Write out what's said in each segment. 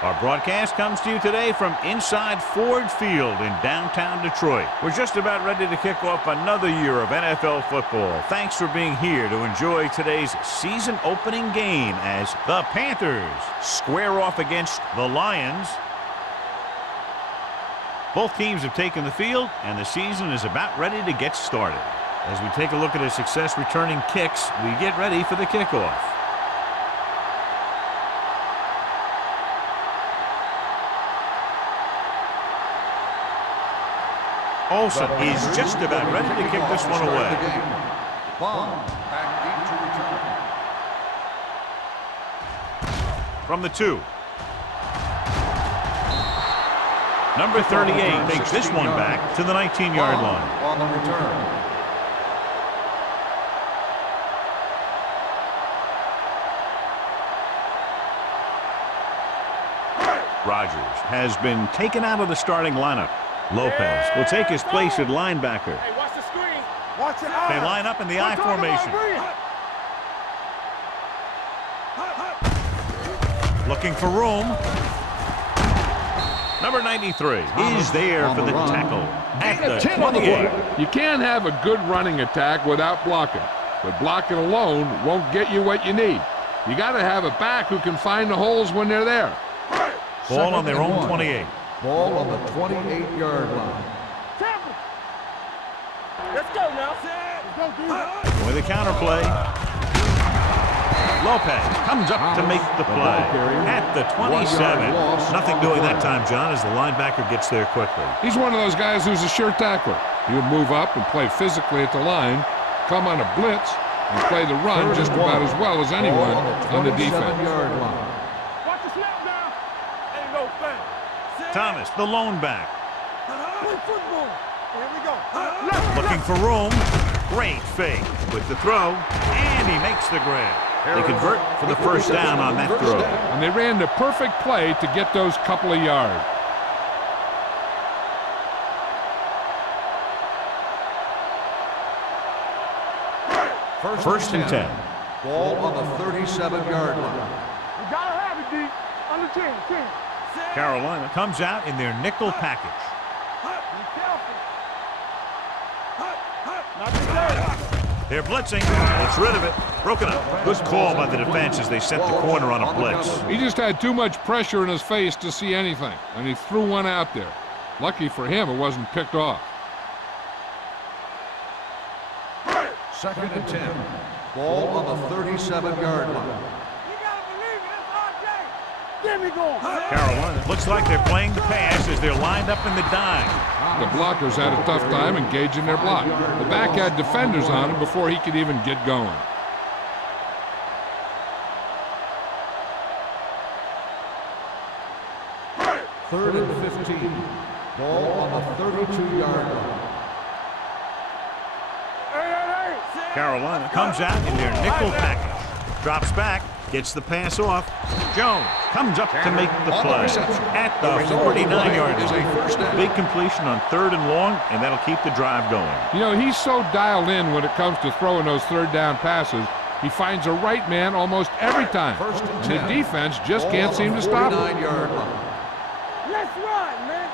Our broadcast comes to you today from inside Ford Field in downtown Detroit. We're just about ready to kick off another year of NFL football. Thanks for being here to enjoy today's season opening game as the Panthers square off against the Lions. Both teams have taken the field, and the season is about ready to get started. As we take a look at a success returning kicks, we get ready for the kickoff. Olsen is just about ready to kick this one away. From the 2. Number 38 takes this one back to the 19-yard line. On the return. Rodgers has been taken out of the starting lineup. Lopez will take his place at linebacker. Hey, watch the screen. Watch it. They line up in the I formation. Looking for room. Number 93 is there for the tackle at the 28. You can't have a good running attack without blocking, but blocking alone won't get you what you need. You got to have a back who can find the holes when they're there. Ball on their own 28. Ball on the 28-yard line. Let's go now. With a counterplay. Lopez comes up to make the play at the 27. Nothing doing that time, John, as the linebacker gets there quickly. He's one of those guys who's a sure tackler. He'll move up and play physically at the line, come on a blitz, and play the run just about as well as anyone on the defense. Watch the snap now. Ain't no thing. Thomas, the lone back. Play football. Here we go. Looking for room. Great fake with the throw, and he makes the grab. They convert for the first down on that throw. And they ran the perfect play to get those couple of yards. First and 10. Ball on the 37-yard line. You gotta have it, D. On the 10. Carolina comes out in their nickel package. Be careful. Not today. They're blitzing. Gets rid of it. Broken up. Good call by the defense as they set the corner on a blitz. He just had too much pressure in his face to see anything, and he threw one out there. Lucky for him, it wasn't picked off. Second and 10. Ball on the 37-yard line. You gotta believe it. It's RJ. Get me going. Carolina looks like they're playing the pass as they're lined up in the dime. The blockers had a tough time engaging their block. The back had defenders on him before he could even get going. Third and 15. Ball on the 32-yard line. Carolina comes out in their nickel package. Drops back, gets the pass off. Jones comes up to make the play at the 49-yard line. Big completion on 3rd and long, and that'll keep the drive going. You know, he's so dialed in when it comes to throwing those third down passes. He finds a right man almost every time. And the defense just can't seem to stop him. Let's run, man.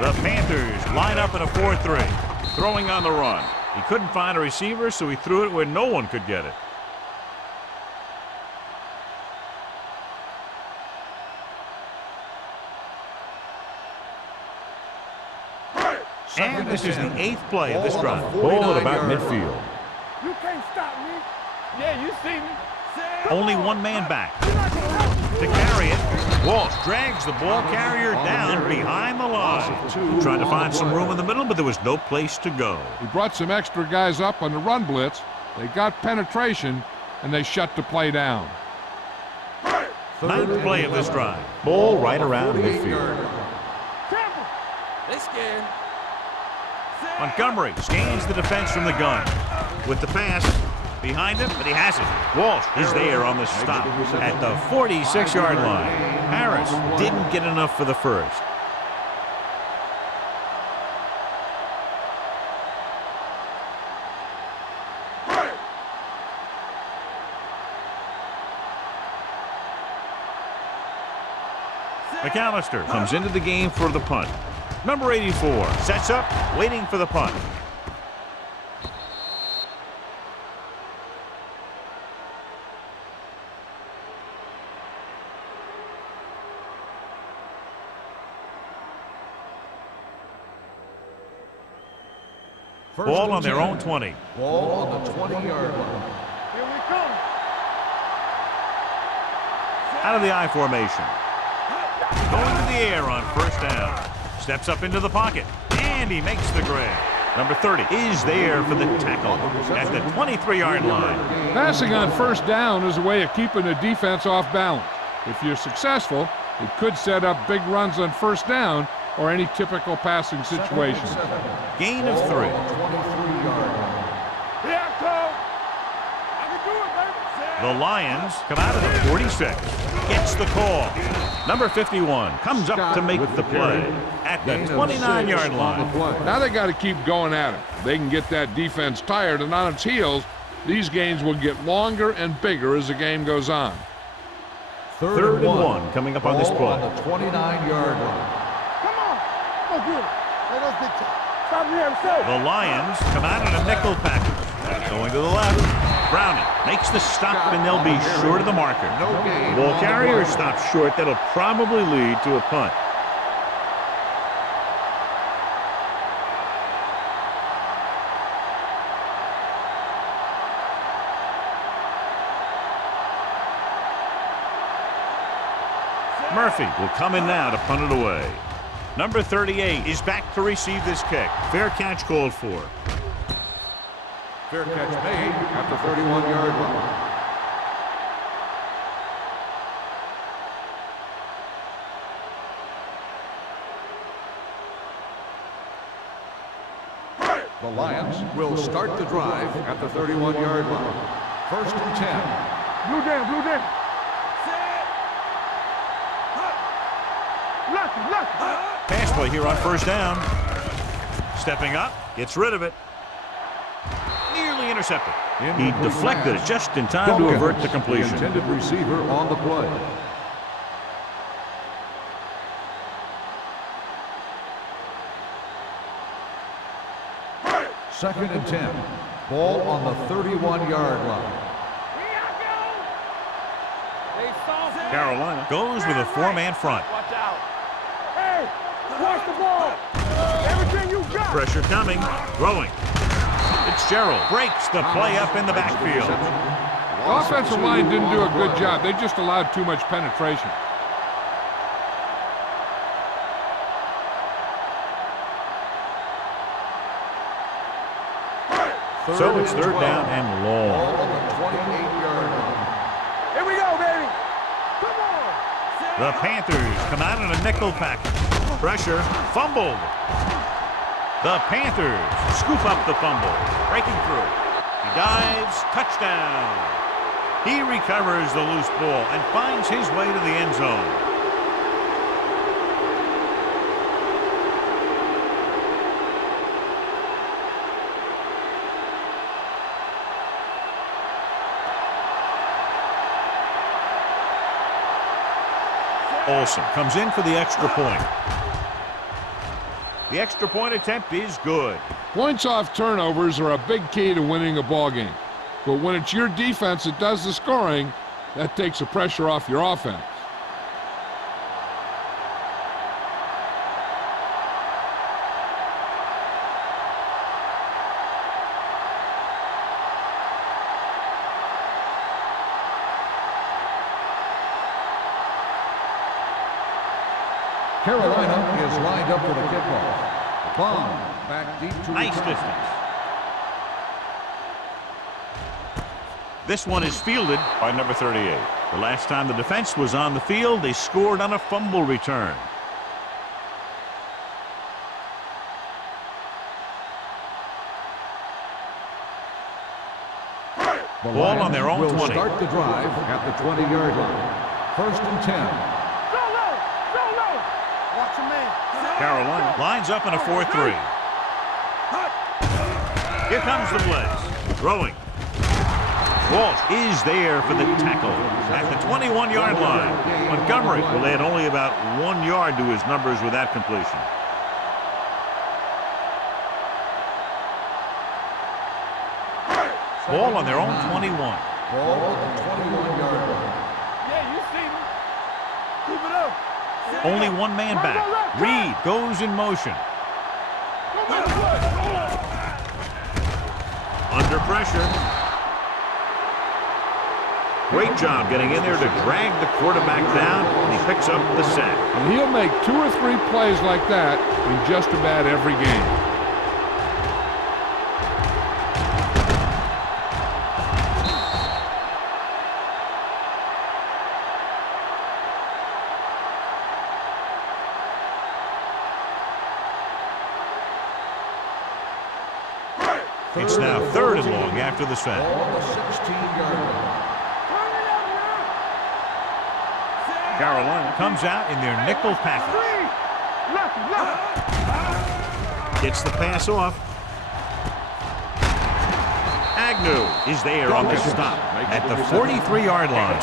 The Panthers line up in a 4-3. Throwing on the run. He couldn't find a receiver, so he threw it where no one could get it. And this is the 8th play of this drive. Ball at about midfield. You can't stop me. Yeah, you see me. Only one man back. To carry it, Walsh drags the ball carrier down behind the line. Trying to find some room in the middle, but there was no place to go. He brought some extra guys up on the run blitz. They got penetration, and they shut the play down. 9th play of this drive. Ball right around midfield. They scared. Montgomery scans the defense from the gun. With the pass behind him, but he has it. Walsh is there on the stop at the 46-yard line. Harris didn't get enough for the first. McAllister comes into the game for the punt. Number 84 sets up, waiting for the punt. Ball on their own 20. Ball on the 20-yard line. Here we come. Out of the I formation. Going to the air on first down. Steps up into the pocket. And he makes the grab. Number 30 is there for the tackle at the 23-yard line. Passing on first down is a way of keeping the defense off balance. If you're successful, it could set up big runs on first down or any typical passing situation. Gain of 3. 23-yard line. Here I come. I can do it, baby. The Lions come out of the 46. Gets the call. Number 51 comes up to make the play at the 29-yard line. Now they got to keep going at it. They can get that defense tired and on its heels. These gains will get longer and bigger as the game goes on. Third and one coming up on this play. On the 29-yard line. Come on. Oh, good. Let us get you. Stop here, sir. The Lions come out in a nickel package. Going to the left. Browning makes the stop, and they'll be short of the marker. No gain. The ball carrier stops short. That'll probably lead to a punt. Murphy will come in now to punt it away. Number 38 is back to receive this kick. Fair catch called for. Fair catch made at the 31-yard line. The Lions will start the drive at the 31-yard line. First and 10. Blue down, blue down. Lucky. Pass play here on first down. Stepping up, gets rid of it. Nearly intercepted. He deflected it just in time to avert the completion. The intended receiver on the play. Second and 10. Ball on the 31-yard line. Carolina goes with a four-man front. Watch out. Hey, watch the ball. Everything you got. Pressure coming. Throwing. Fitzgerald breaks the play up in the backfield. The offensive line didn't do a good job. They just allowed too much penetration. So it's third down and long. Ball on the 28-yard line. Here we go, baby. Come on. The Panthers come out in a nickel package. Pressure. Fumbled. The Panthers scoop up the fumble. Breaking through. He dives. Touchdown. He recovers the loose ball and finds his way to the end zone. Olsen comes in for the extra point. The extra point attempt is good. Points off turnovers are a big key to winning a ball game. But when it's your defense that does the scoring, that takes the pressure off your offense. Carolina is lined up for the kickoff. Bond back deep to Nice distance. This one is fielded by number 38. The last time the defense was on the field, they scored on a fumble return. The Ball on their own will 20. Start the drive at the 20-yard line. First and 10. Carolina lines up in a 4-3. Here comes the blitz. Throwing. Walsh is there for the tackle at the 21-yard line. Montgomery will add only about 1 yard to his numbers with that completion. Ball on their own 21. Ball on the 21-yard line. Yeah, you see me. Keep it up. Only one man back. Reed goes in motion. Under pressure. Great job getting in there to drag the quarterback down, and he picks up the sack. And he'll make 2 or 3 plays like that in just about every game. It's now 3rd and long after the sack. Ball on the 16-yard line. Carolina comes out in their nickel package. Gets the pass off. Agnew is there on the stop at the 43-yard line.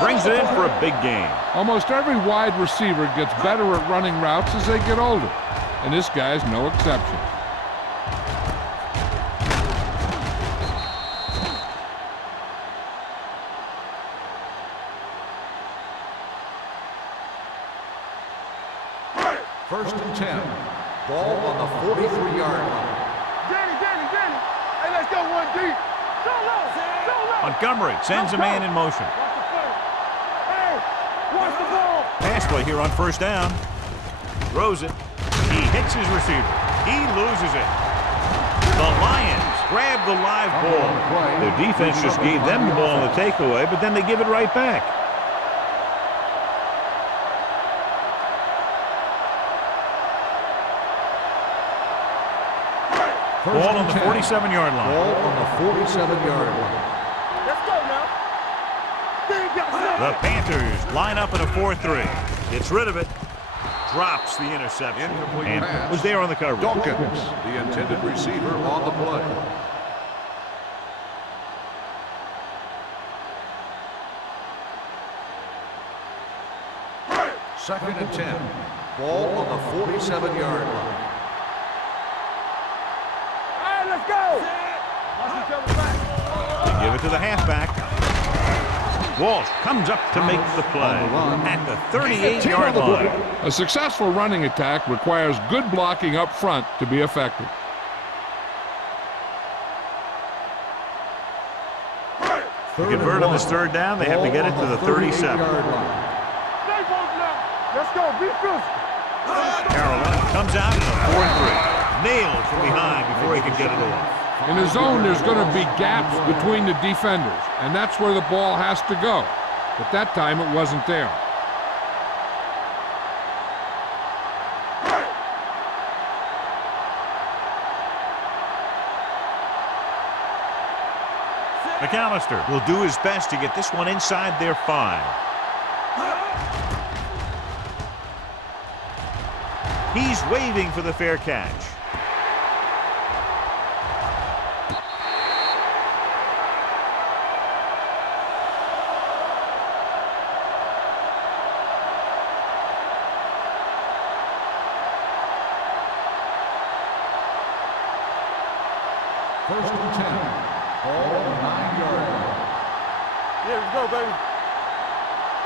Brings it in for a big gain. Almost every wide receiver gets better at running routes as they get older, and this guy's no exception. First and 10. Ball on the 43-yard line. Danny. Hey, let's go 1 deep. Solo. Montgomery sends a man in motion. Watch the play. Hey, watch the ball. Pass play here on 1st down. Throws it. He hits his receiver. He loses it. The Lions grab the live ball. Their defense just gave them the ball in the takeaway, but then they give it right back. Ball on the 47-yard line. Ball on the 47-yard line. Let's go now. The Panthers line up in a 4-3. Gets rid of it. Drops the interception. Incomplete And pass. was there on the coverage. Dawkins, the intended receiver, on the play. Second and 10. Ball on the 47-yard line. Hey, let's go. Watch each other back. They give it to the halfback. Walsh comes up to make the play at the 38-yard line. A successful running attack requires good blocking up front to be effective. To convert on this 3rd down, they have to get it to the 37. Let's go, be physical. Carolina comes out in a 4-3. Nailed from behind before he can get it off. In the zone, there's going to be gaps between the defenders, and that's where the ball has to go. But that time it wasn't there. McAllister will do his best to get this one inside their 5. He's waving for the fair catch. First and 10. Ball on the 9-yard line. Yeah, let's go, baby.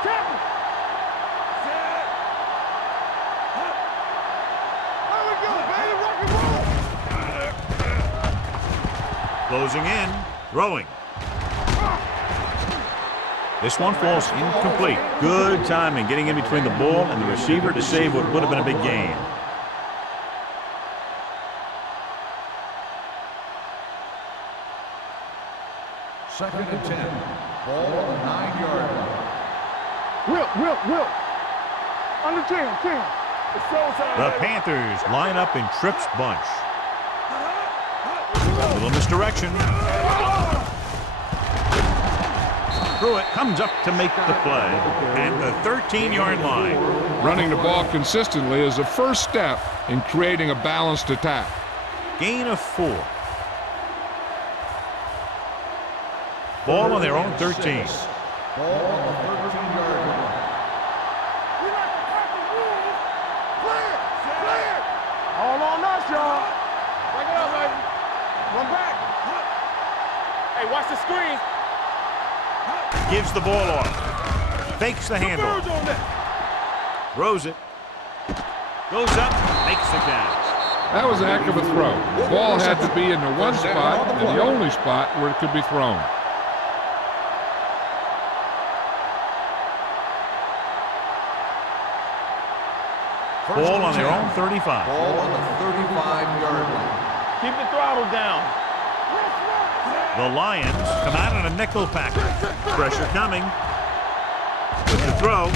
Tackle. Set. There we go, baby. Rock and roll. Closing in, throwing. This one falls incomplete. Good timing getting in between the ball and the receiver to save what would have been a big gain. Second and 10. Ball on the 9-yard line. Will. Under 10. It's showtime. The Panthers line up in Tripp's bunch. A little misdirection. Pruitt comes up to make the play at the 13-yard line. Running the ball consistently is the first step in creating a balanced attack. Gain of 4. Ball on their own 13. Ball on the 13-yard line. We like to cut the rules. Clear. Clear. All on us, y'all. Break it up, baby. Run back. Hey, watch the screen. Gives the ball off. Fakes the handoff. Throws it. Goes up. Makes the catch. That was a heck of a throw. The ball had to be in the one spot and the only spot where it could be thrown. Ball on their own 35. Ball on the 35-yard line. Keep the throttle down. The Lions come out in a nickel package. Pressure coming. With the throw,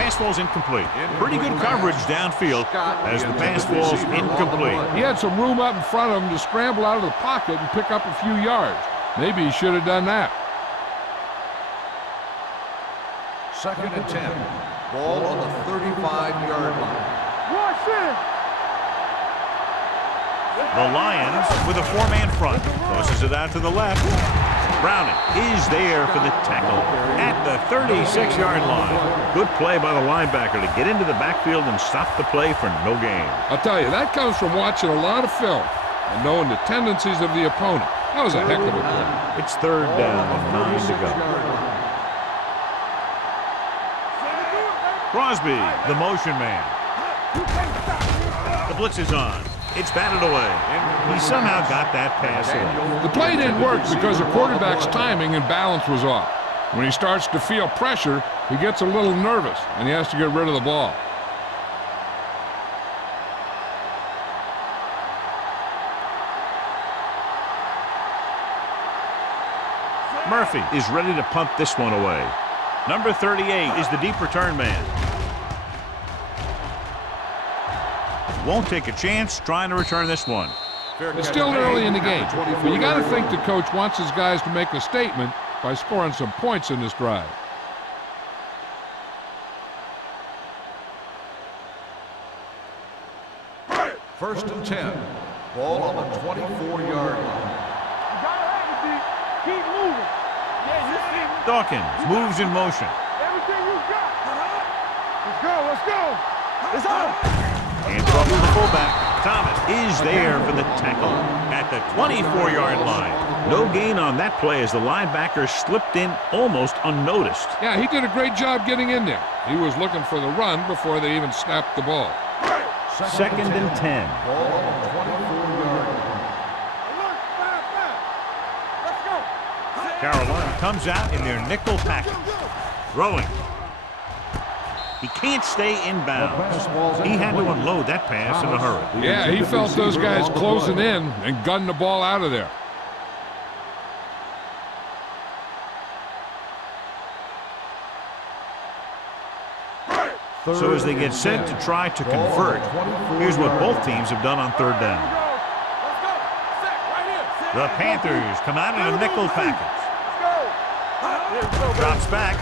pass falls incomplete. Pretty good coverage downfield as the pass falls incomplete. He had some room up in front of him to scramble out of the pocket and pick up a few yards. Maybe he should have done that. 2nd and 10. Ball on the 35-yard line. Rush in. The Lions with a four-man front. Tosses it out to the left. Browning is there for the tackle at the 36-yard line. Good play by the linebacker to get into the backfield and stop the play for no gain. I'll tell you, that comes from watching a lot of film and knowing the tendencies of the opponent. That was a heck of a play. It's 3rd down and 9 to go. Crosby, the motion man. The blitz is on. It's batted away. He somehow got that pass away. The play didn't work because the quarterback's timing and balance was off. When he starts to feel pressure, he gets a little nervous, and he has to get rid of the ball. Murphy is ready to punt this one away. Number 38 is the deep return man. Won't take a chance trying to return this one. It's still early in the game, but you got to think the coach wants his guys to make a statement by scoring some points in this drive. First and 10. Ball on the 24-yard line. You gotta have it, D. Keep moving. Yeah, you see. Dawkins moves in motion. Everything you got. Let's go. Let's go. It's on. And from the fullback, Thomas is there for the tackle at the 24-yard line. No gain on that play as the linebacker slipped in almost unnoticed. Yeah, he did a great job getting in there. He was looking for the run before they even snapped the ball. 2nd and 10. Ball on the 24-yard line. Look, let's go. Carolina comes out in their nickel package. Throwing. He can't stay inbounds. He had to unload that pass in a hurry. Yeah, he felt those guys closing in and gunning the ball out of there. So as they get set to try to convert, here's what both teams have done on 3rd down. The Panthers come out in a nickel package. Drops back.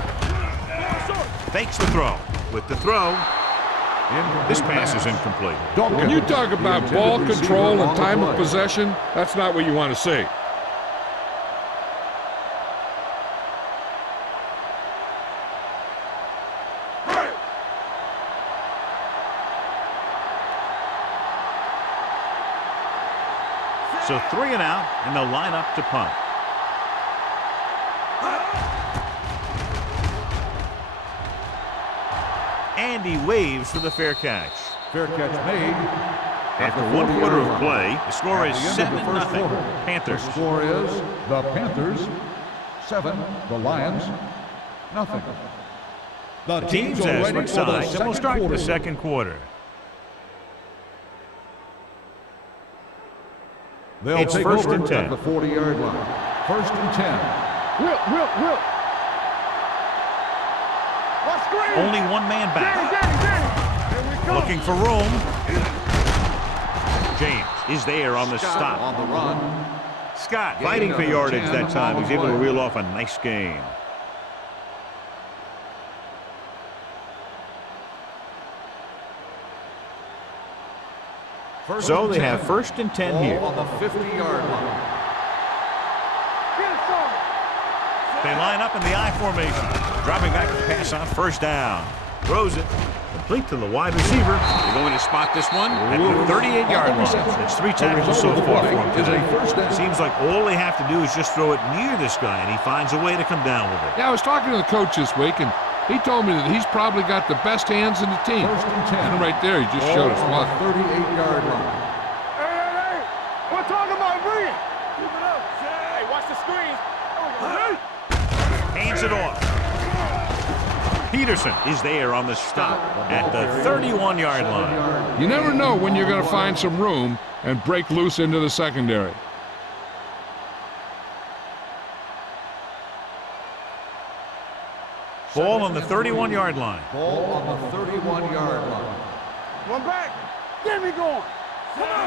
Fakes the throw. With the throw, this pass is incomplete. When you talk about ball control and time of possession, that's not what you want to see. So 3 and out, and they'll line up to punt. And he waves for the fair catch. Fair catch made. After 1 quarter of play, the score is 7-0. Panthers. The score is the Panthers 7, the Lions nothing. The teams as switch sides, and we'll start the 2nd quarter. They'll It's take 1st over and 10. at the 40-yard line. 1st and 10. Whip. Let's screen. Only one man back. Danny. Here we go. Looking for room. James is there on the stop. On the run. Scott fighting for yardage that time. He's able to reel off a nice gain. So they have 1st and 10 here. On the 50-yard line. Get some. They line up in the I formation. Dropping back to pass on first down. Throws it. Complete to the wide receiver. They're going to spot this one at the 38-yard line. It's 3 tackles so far for him today. Seems like all they have to do is just throw it near this guy, and he finds a way to come down with it. Yeah, I was talking to the coach this week, and he told me that he's probably got the best hands in the team. And right there, he just showed us why. 38-yard line. Hey, we're talking about me. Keep it up. Hey, watch the screen. Hands it off. Peterson is there on the stop at the 31-yard line. You never know when you're going to find some room and break loose into the secondary. Ball on the 31-yard line. Ball on the 31-yard line. One back. Get me going.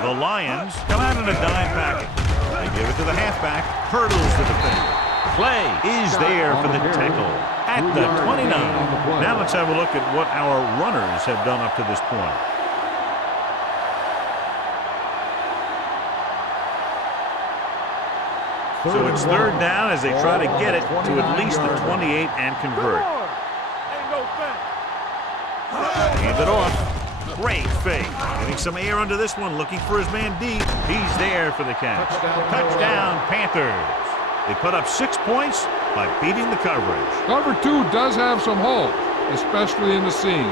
The Lions come out in a dime package. They give it to the halfback. Hurdles the defender. Play is there for the tackle at the 29. Now let's have a look at what our runners have done up to this point. So it's third down as they try to get it to at least the 28 and convert. Hand it off. Great fake. Getting some air under this one, looking for his man deep. He's there for the catch. Touchdown, Panthers. They put up 6 points by beating the coverage. Cover 2 does have some holes, especially in the seam.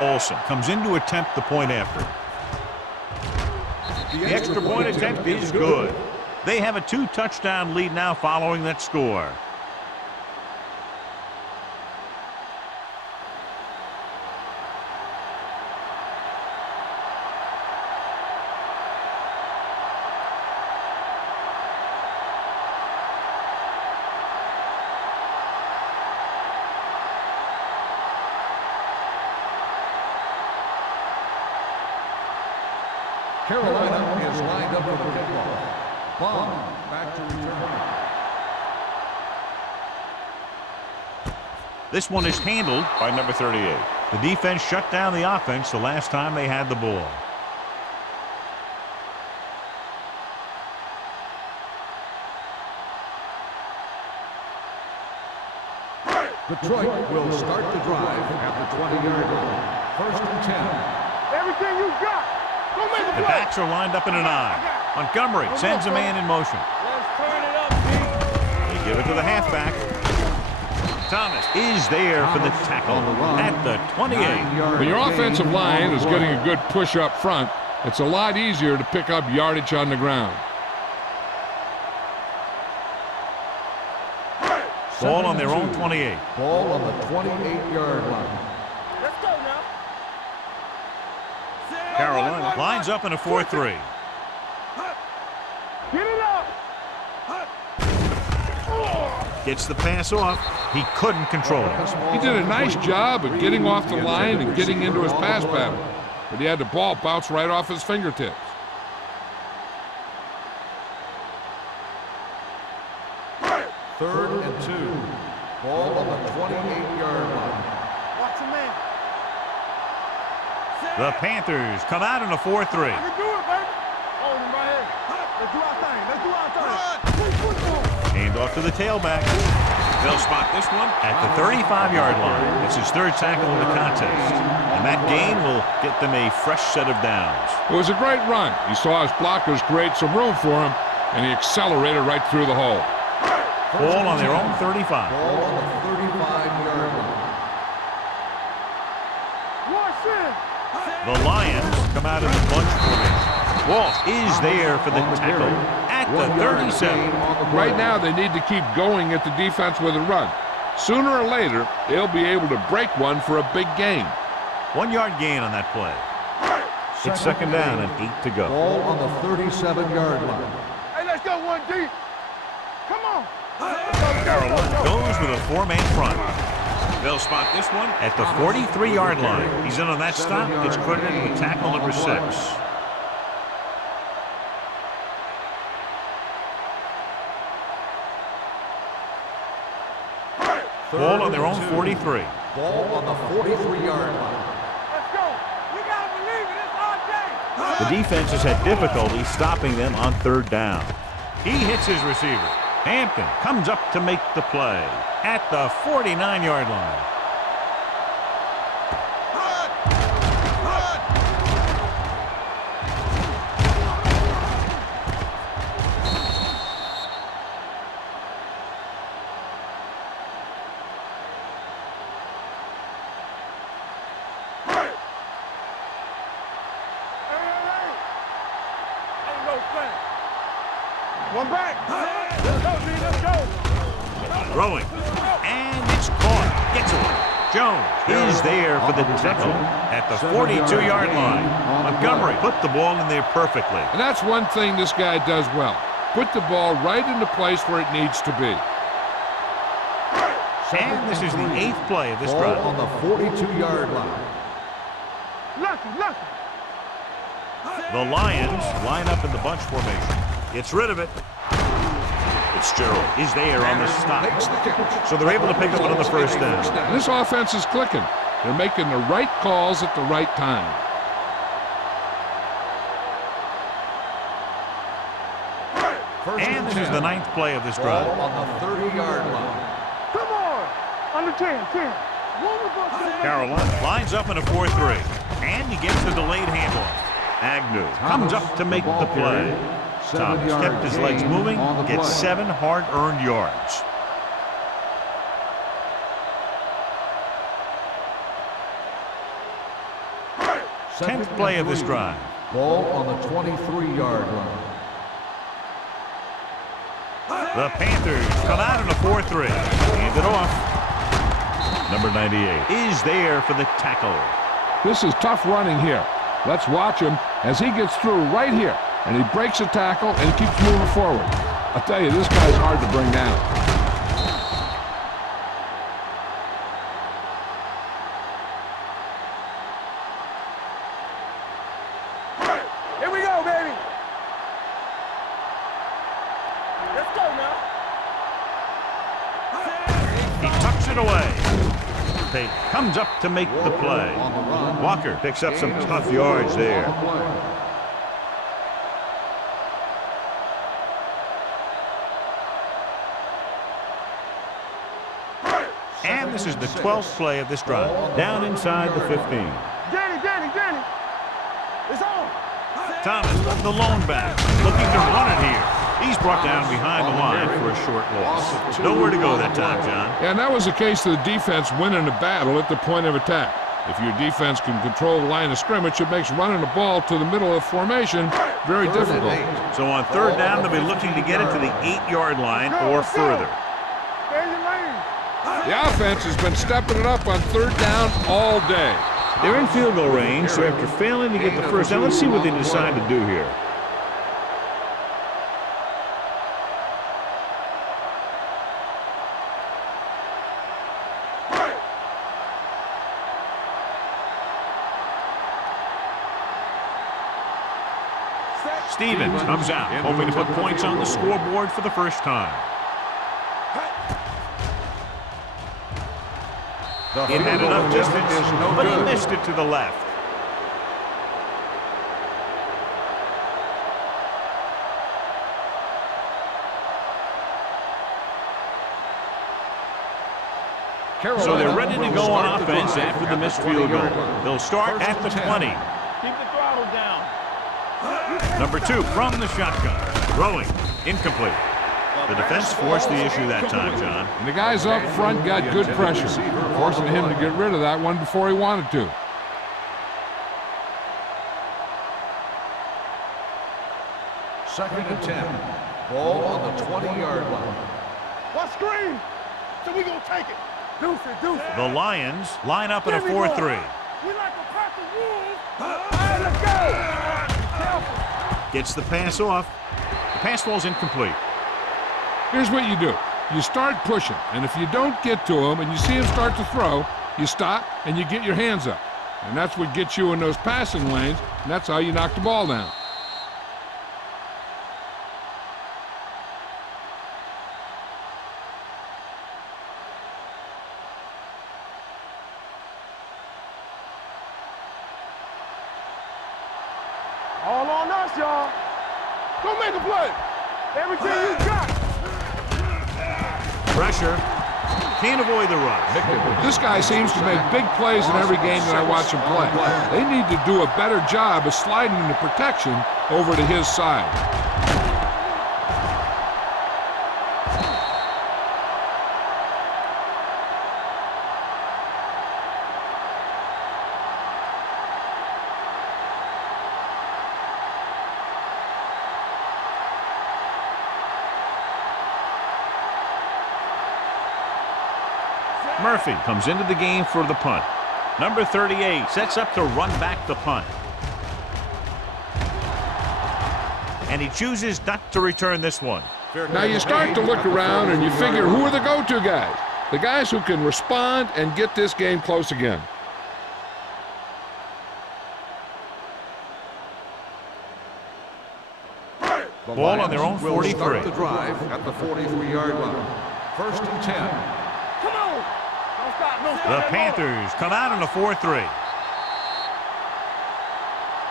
Olsen comes in to attempt the point after. The extra point attempt is good. They have a 2-touchdown lead now following that score. Carolina is lined up for the kickoff. Bond back to return. This one is handled by number 38. The defense shut down the offense the last time they had the ball. Detroit will start the drive at the 20-yard line. First and 10. Everything you got. Go make a The play. backs are lined up in an I. Montgomery sends a man in motion. Let's turn it up, Pete. They give it to the halfback. Thomas is there for the tackle at the 28. When your offensive line is getting a good push up front, it's a lot easier to pick up yardage on the ground. Ball on their own 28. Ball on the 28-yard line. Let's go now. Carolina lines up in a 4-3. Get it up. Gets the pass off. He couldn't control it. He did a nice job of getting off the line and getting into his pass pattern, but he had the ball bounce right off his fingertips. Third and 2. Ball on the 28-yard line. Watch him, man. The Panthers come out in a 4-3. I can do it, baby. Hold him right here. Let's do our thing. Let's do our thing. Hand off to the tailback. They'll spot this one at the 35-yard line. It's his third tackle in the contest. And that gain will get them a fresh set of downs. It was a great run. He saw his blockers create some room for him, and he accelerated right through the hole. Ball on their own 35. Ball on the 35-yard line. Watch it. The Lions come out in the bunch formation. Walt is there for the tackle at the 37. Right now, they need to keep going at the defense with a run. Sooner or later, they'll be able to break one for a big gain. 1 yard gain on that play. It's second down and 8 to go. Ball on the 37-yard line. Hey, let's go one deep. Come on. Carolina goes with a 4-man front. They'll spot this one at the 43-yard line. He's in on that stop. Gets credited with tackle number 6. Ball on their own 43. Ball on the 43-yard line. Let's go. We got to believe it. It's our day. The defense has had difficulty stopping them on third down. He hits his receiver. Hampton comes up to make the play at the 49-yard line. One back. Let's go, G. Let's go. Throwing. And it's caught. Gets away. Jones is there for the tackle at the 42-yard line. Montgomery put the ball in there perfectly. And that's one thing this guy does well. Put the ball right in the place where it needs to be. And this is the 8th play of this Ball drive. on the 42-yard line. Lucky, lucky. The Lions line up in the bunch formation. Gets rid of it. Fitzgerald is there on the Makes the stop. catch. So they're able to pick up another first down. And this offense is clicking. They're making the right calls at the right time. And this is the 9th play of this Ball drive. on the 30-yard line. Come on. Under 10, 10. Carolina lines up in a 4-3. And he gets the delayed handoff. Agnew comes up to make the play. Thomas kept his legs moving, gets 7 hard-earned yards. Tenth play of this drive. Ball on the 23-yard line. The Panthers come out in a 4-3. Hand it off. Number 98 is there for the tackle. This is tough running here. Let's watch him as he gets through right here. And he breaks a tackle and keeps moving forward. I'll tell you, this guy's hard to bring down. Here we go, baby. Let's go now. He tucks it away. Tate comes up to make the play. Walker picks up some tough yards there. And this is the 12th play of this drive. Down inside the 15. Danny. It's on. Thomas, the lone back, looking to run it here. He's brought down behind the line for a short loss. Nowhere to go that time, John. Yeah, and that was the case of the defense winning a battle at the point of attack. If your defense can control the line of scrimmage, it makes running the ball to the middle of formation very difficult. So on third down, they'll be looking to get it to the 8-yard line or further. Stay in your lane. The offense has been stepping it up on third down all day. They're in field goal range, so after failing to get the first down, let's see what they decide to do here. Stevens comes out, hoping to put points on the scoreboard for the first time. It had enough distance, but he missed it to the left. So they're ready to go on offense after the missed field goal. They'll start at the 20. Keep the throttle down. Number 2 from the shotgun. Throwing. Incomplete. The defense forced the issue that time, John. And the guys up front got good pressure, forcing him to get rid of that one before he wanted to. Second and 10. Ball on the 20-yard line. What screen? So we gonna take it. Deuce it. The Lions line up in a 4-3. We like to crack the rules. All right, let's go. Careful. Gets the pass off. The pass ball's incomplete. Here's what you do. You start pushing, and if you don't get to him and you see him start to throw, you stop and you get your hands up. And that's what gets you in those passing lanes, and that's how you knock the ball down. us, y'all. Go make a play. Everything you got. Pressure. Can't avoid the rush. This guy seems to make big plays in every game that I watch him play. They need to do a better job of sliding the protection over to his side. Murphy comes into the game for the punt. Number 38 sets up to run back the punt. And he chooses not to return this one. Now you start to look around and you figure, who are the go-to guys? The guys who can respond and get this game close again. Ball on their own 43. Will start the drive at the 43-yard line. 1st and 10. Come on. Don't stop. Don't stop. The Panthers come out in a 4-3.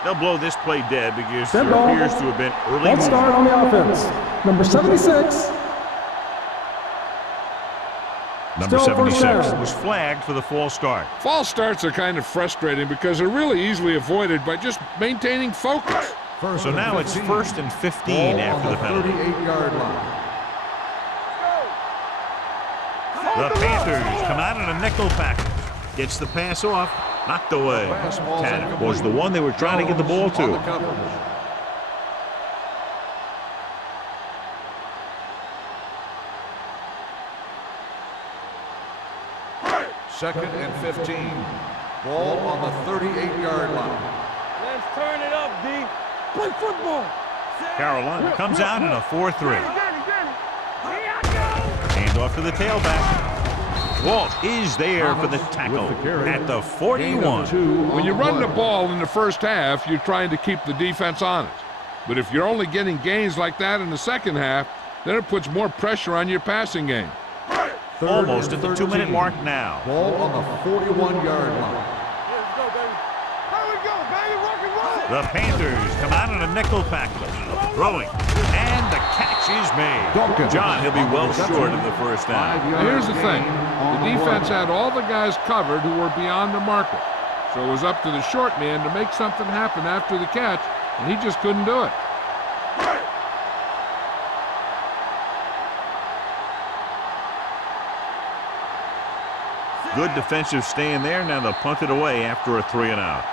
They'll blow this play dead because there appears to have been early. Let's start on the offense. Number 76. Number Still first 76 down. was flagged for the false start. False starts are kind of frustrating because they're really easily avoided by just maintaining focus. So now it's 1st and 15 after the penalty. 38-yard line. The Panthers come out in a nickel package. Gets the pass off. Knocked away. Tanner was the one they were trying to get the ball to. 2nd and 15. Ball on the 38-yard line. Let's turn it up, D. Play football. Carolina comes out in a 4-3. Danny. Here I go. Hand off to the tailback. Walt is there for the tackle at the 41. When you run the ball in the first half, you're trying to keep the defense honest. But if you're only getting gains like that in the second half, then it puts more pressure on your passing game. Almost at the 2-minute mark now. Ball on the 41-yard line. Let's go, baby. Here we go, baby. Rock and roll. The Panthers come out in a nickel package. Throwing. And the catch is made. John, he'll be well short of the first down. Now, here's the thing. The defense had all the guys covered who were beyond the marker. So it was up to the short man to make something happen after the catch, and he just couldn't do it. Good defensive stand there. Now they'll punt it away after a 3-and-out.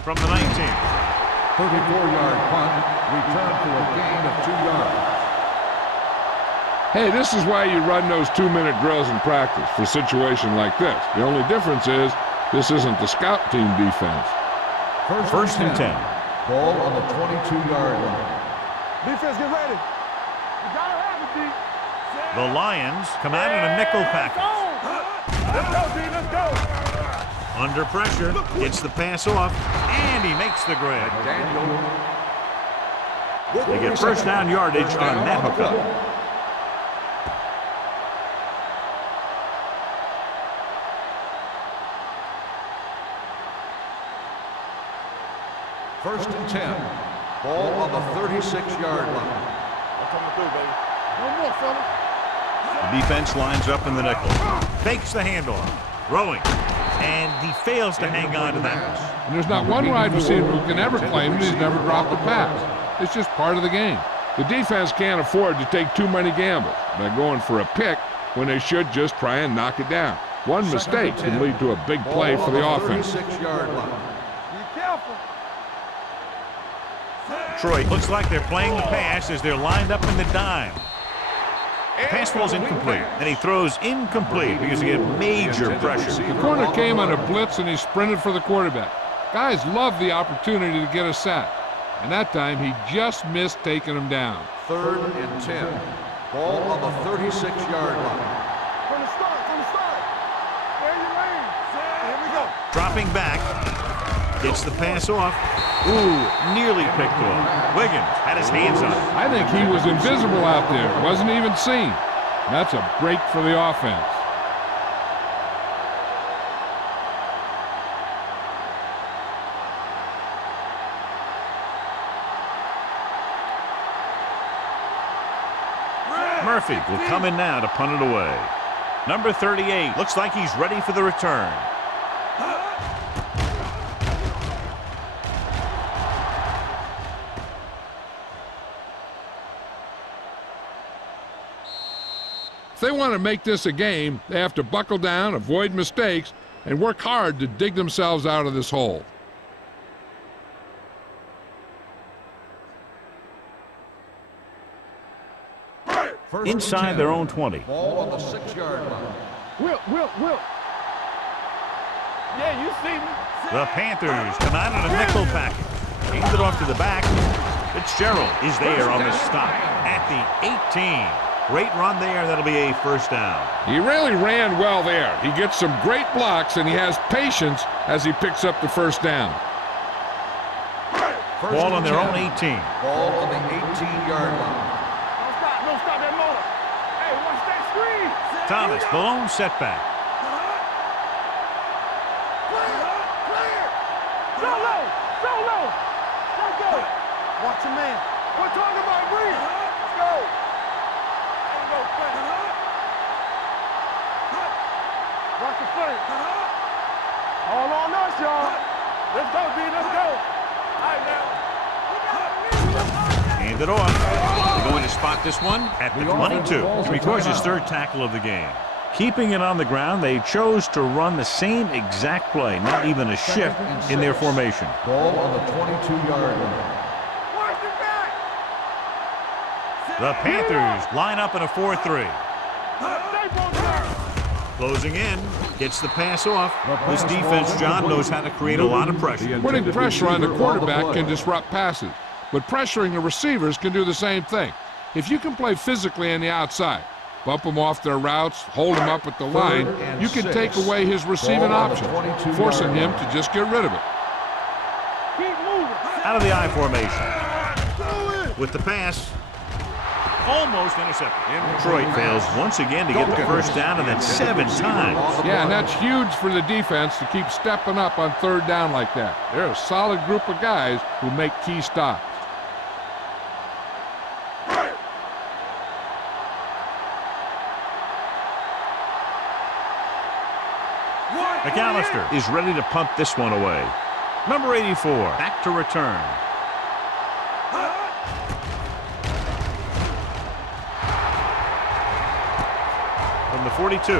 From the 19. 34-yard punt. Return for a gain of 2 yards. Hey, this is why you run those 2-minute drills in practice for a situation like this. The only difference is this isn't the scout team defense. 1st and 10. Ball on the 22-yard line. Defense, get ready. You gotta have it, D. The Lions come out in a nickel package. Let's go, D. Let's go. Under pressure, gets the pass off, and he makes the grab. They get first down yardage on that hookup. First and 10. Ball on the 36-yard line. I'm coming through, baby. No more, fella. The defense lines up in the nickel. Fakes the handoff. Throwing. And he fails to hang on to that. And there's not one wide receiver who can ever claim that he's never dropped a pass. It's just part of the game. The defense can't afford to take too many gambles by going for a pick when they should just try and knock it down. One mistake can lead to a big play for the offense. 36-yard line. Be careful. Detroit looks like they're playing the pass as they're lined up in the dime. Pass ball's incomplete, and he throws incomplete because he had major pressure. The corner came on a blitz and he sprinted for the quarterback. Guys love the opportunity to get a sack. And that time he just missed taking him down. 3rd and 10. Ball on the 36-yard line. From the start. Where you lane? Here we go. Dropping back. Gets the pass off. Ooh, nearly picked off. Wiggins had his hands on it. I think he was invisible out there. Wasn't even seen. That's a break for the offense. Murphy will come in now to punt it away. Number 38 looks like he's ready for the return. If they want to make this a game, they have to buckle down, avoid mistakes, and work hard to dig themselves out of this hole. Inside their own 20. Ball on the 6-yard line. Will. Yeah, you see me. The Panthers come out in a nickel package. Hands it off to the back. Fitzgerald is there on the stop at the 18. Great run there. That'll be a first down. He really ran well there. He gets some great blocks, and he has patience as he picks up the first down. Ball on their own 18. Ball on the 18-yard line. Don't stop that motor. Hey, watch that screen. Thomas, the lone setback. Clear. Solo. Let's go. Watch your man. We're talking about Reed. Let's go. There you go, Clint. Watch the flank. All on us, y'all. Let's go, D. Let's go. All right, now. Hand it off. They're going to spot this one at the 22. Records his 3rd tackle of the game. Keeping it on the ground, they chose to run the same exact play, not even a shift in their formation. Ball on the 22-yard line. The Panthers line up in a 4-3. Closing in, gets the pass off. This defense, John, knows how to create a lot of pressure. Putting pressure on the quarterback can disrupt passes, but pressuring the receivers can do the same thing. If you can play physically on the outside, bump them off their routes, hold them up at the line, you can take away his receiving options, forcing him to just get rid of it. Keep moving. Out of the I formation. With the pass. Almost intercepted. Detroit fails once again to get the first down, and then 7 times. Yeah, and that's huge for the defense to keep stepping up on 3rd down like that. They're a solid group of guys who make key stops. McAllister is ready to punt this one away. Number 84, back to return. From the 42.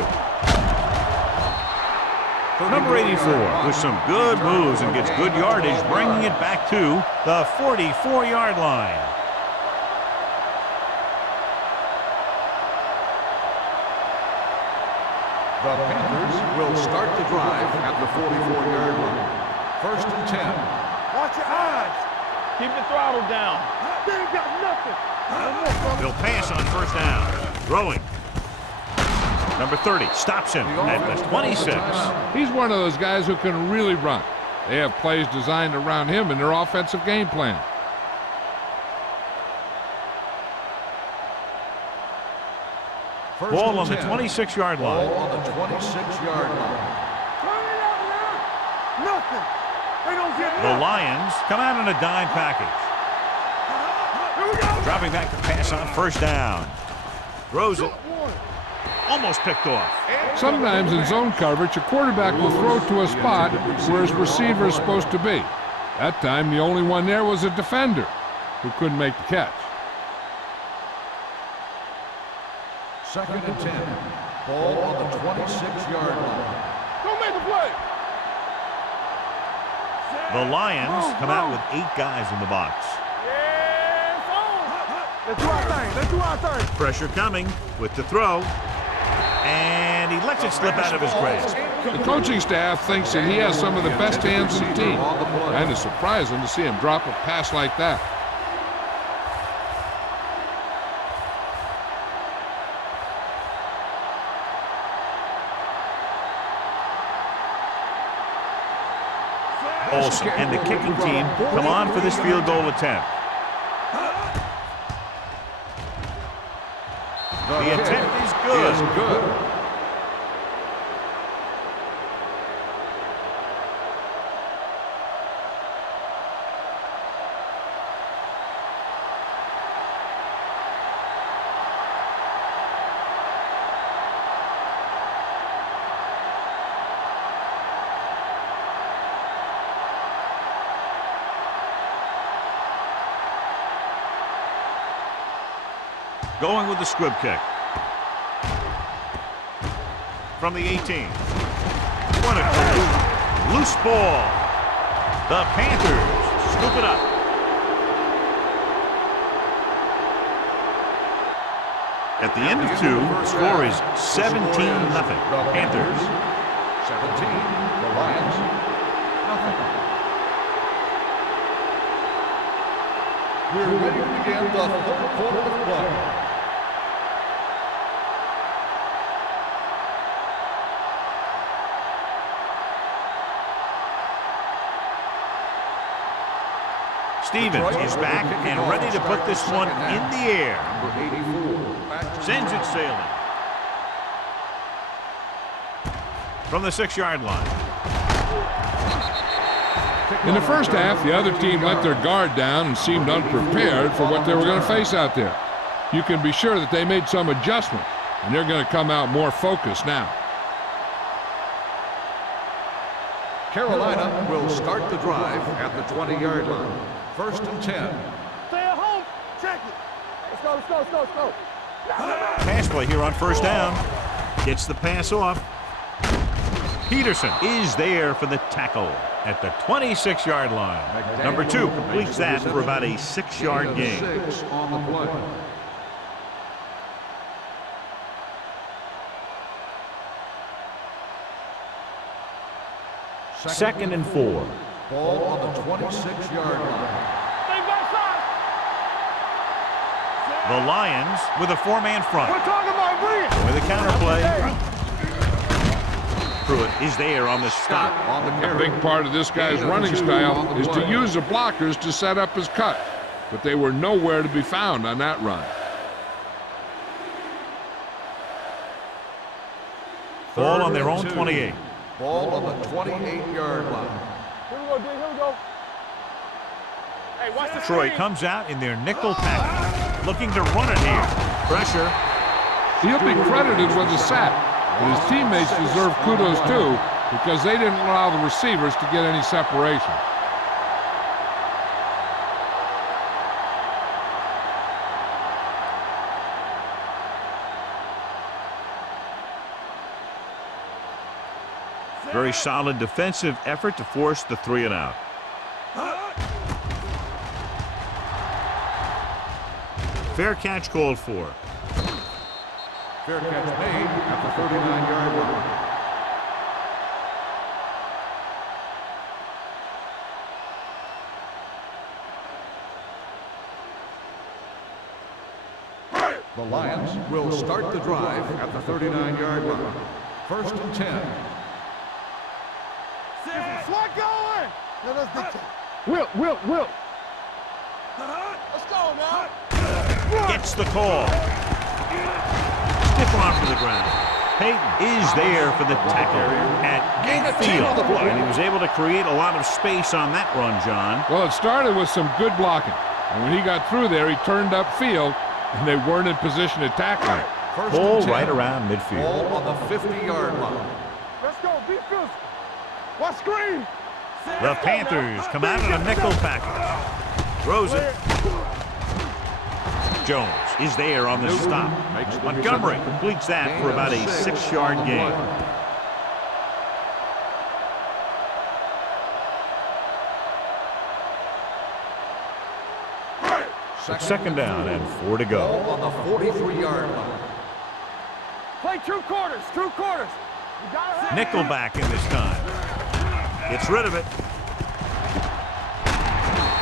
Number 84 with some good moves and gets good yardage, bringing it back to the 44-yard line. The Panthers will start the drive at the 44-yard line. 1st and 10. Watch your eyes. Keep the throttle down. They ain't got nothing. They'll pass on 1st down. Throwing. Number 30 stops him at the 26. He's one of those guys who can really run. They have plays designed around him in their offensive game plan. Ball on the 26-yard line. Ball on the 26-yard line. Nothing. They don't get The Lions come out in a dime package. Dropping back to pass on 1st down. Throws it. Almost picked off. Sometimes in zone coverage, a quarterback will throw to a spot where his receiver is supposed to be. That time, the only one there was a defender who couldn't make the catch. 2nd and 10. Ball on the 26-yard line. Don't make the play. The Lions come out with 8 guys in the box. Let's do our thing. Pressure coming with the throw. And he lets lets it slip out of his grasp. The coaching staff thinks that he has some of the best hands in the team, and it's surprising to see him drop a pass like that. Olsen and the kicking team come on for this field goal attempt. The attempt is good. Going with the squib kick. From the 18. What a goal. Loose ball. The Panthers scoop it up. At the end of 2, the score is 17-0. Panthers. 17. The Lions. Nothing. We're ready to begin the third quarter of play. Stevens is back and ready to put this one in the air. Sends it sailing. From the 6-yard line. In the first half, the other team let their guard down and seemed unprepared for what they were going to face out there. You can be sure that they made some adjustments, and they're going to come out more focused now. Carolina will start the drive at the 20-yard line. 1st and 10. Stay at home. Check it. Let's go. Pass play here on 1st down. Gets the pass off. Peterson is there for the tackle at the 26-yard line. Number 2 completes that for about a 6-yard gain. 6 on the play. Second and 4. Ball on the 26-yard line. The Lions with a 4-man front. We're talking about bringing. With a counterplay. Pruitt is there on the stop. On the A carry. big part of this guy's running style is to use the blockers to set up his cut, but they were nowhere to be found on that run. Ball on their own 28. Ball on the 28-yard line. Here we go. Hey, watch the Troy screen. comes out in their nickel package, looking to run it here. Pressure. He'll be credited with a sack, but his teammates deserve kudos too because they didn't allow the receivers to get any separation. Very solid defensive effort to force the 3 and out. Fair catch called for. Fair catch made at the 39-yard line. The Lions will start the drive at the 39-yard line. 1st and 10. Slot going. Let us dictate. Will. Let's go now. Gets the call. Stiff arm to the ground. Payton is there for the tackle at midfield. And he was able to create a lot of space on that run, John. Well, it started with some good blocking, and when he got through there, he turned upfield, and they weren't in position to tackle him. Ball right around midfield. Ball on the 50-yard line. Let's go. Be physical. Watch screen. The Panthers come out in a nickel package. Throws it. Jones is there on the stop. Montgomery completes that for about a 6-yard gain. Second down and 4 to go. Ball on the 43-yard line. Play true quarters, true quarters. Nickelback in this time. Gets rid of it.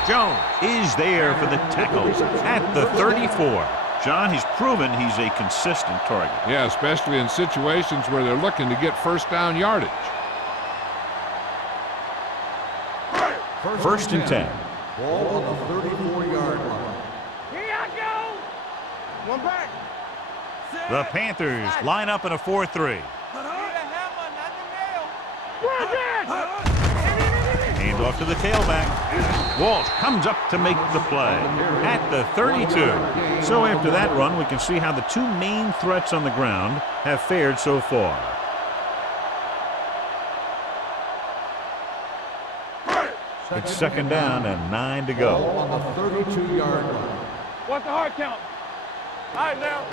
Jones is there for the tackle at the 34. John, he's proven he's a consistent target. Yeah, especially in situations where they're looking to get first down yardage. First and 10. Ball on the 34-yard line. Here I go. One back. The Panthers line up in a 4-3. Hand off to the tailback. Walsh comes up to make the play at the 32. So after that run, we can see how the two main threats on the ground have fared so far. It's second down and 9 to go. Ball on the 32-yard line. What's the hard count? All right, now.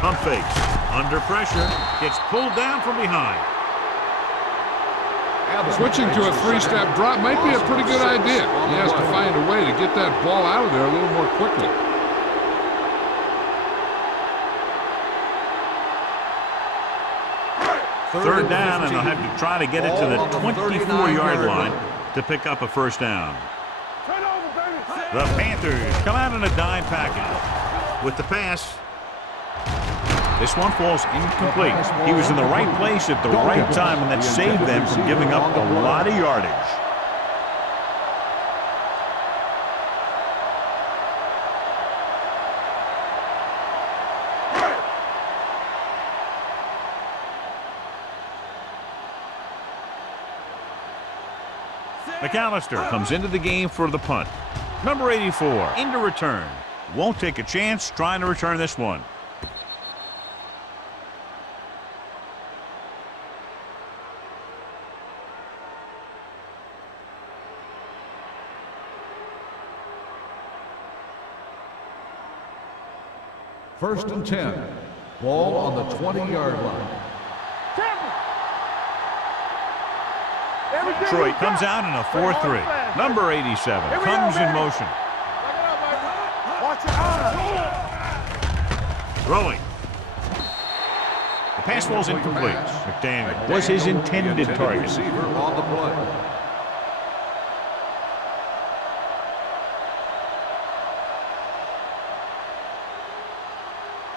Pump fakes. Under pressure. Gets pulled down from behind. Switching to a three-step drop might be a pretty good idea. He has to find a way to get that ball out of there a little more quickly. Third down, and they'll have to try to get it to the 24-yard line to pick up a first down. The Panthers come out in a dime package with the pass. This one falls incomplete. He was in the right place at the right time, and that saved them from giving up a lot of yardage. McAllister comes into the game for the punt. Number 84 into return. Won't take a chance trying to return this one. First and 10. Ball on the 20-yard line. Detroit comes out in a 4-3. Number 87 comes in motion. Throwing. The pass ball's incomplete. McDaniel was his intended target. Receiver on the play.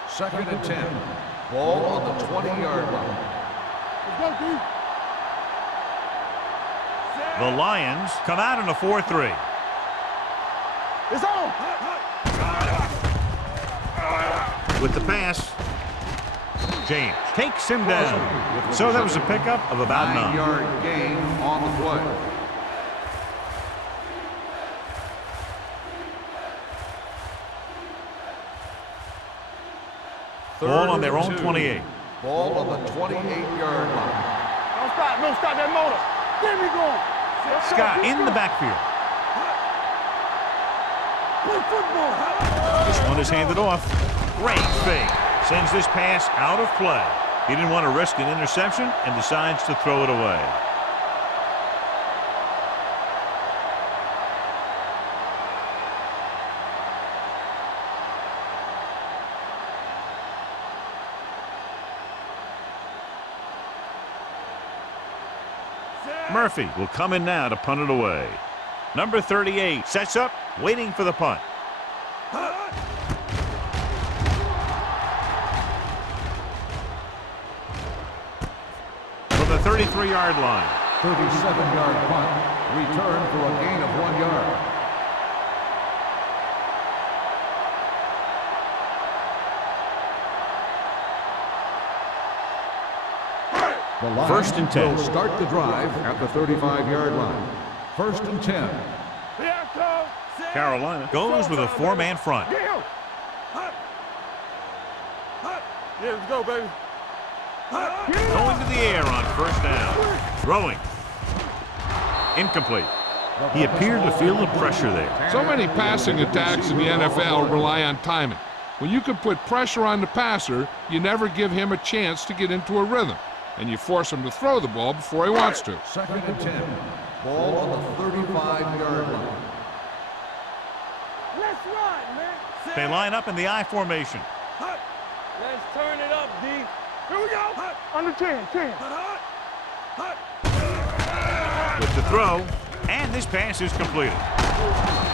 Second and 10. Ball on the 20-yard line. The Lions come out in a 4-3. It's on. With the pass, James takes him down. So that was a pickup of about 9. 9-yard gain on the play. Ball on their own 28. Ball on the 28-yard line. Don't stop that motor. Get me going. Scott in the backfield. Play football. This one is handed off. Great fake. Sends this pass out of play. He didn't want to risk an interception and decides to throw it away. Murphy will come in now to punt it away. Number 38 sets up, waiting for the punt. From the 33-yard line. 37-yard punt. Return for a gain of 1 yard. The Lions First and 10. will start the drive at the 35-yard line. First and 10. Carolina goes with a 4-man front. Yeah, let's go, baby. Going to the air on first down. Throwing. Incomplete. He appeared to feel the pressure there. So many passing attacks in the NFL rely on timing. When you can put pressure on the passer, you never give him a chance to get into a rhythm, and you force him to throw the ball before he wants to. Second and 10. Ball on the 35-yard line. Let's run, man. They line up in the I formation. Let's turn it up, D. Here we go. Under 10, 10. With the throw, and this pass is completed.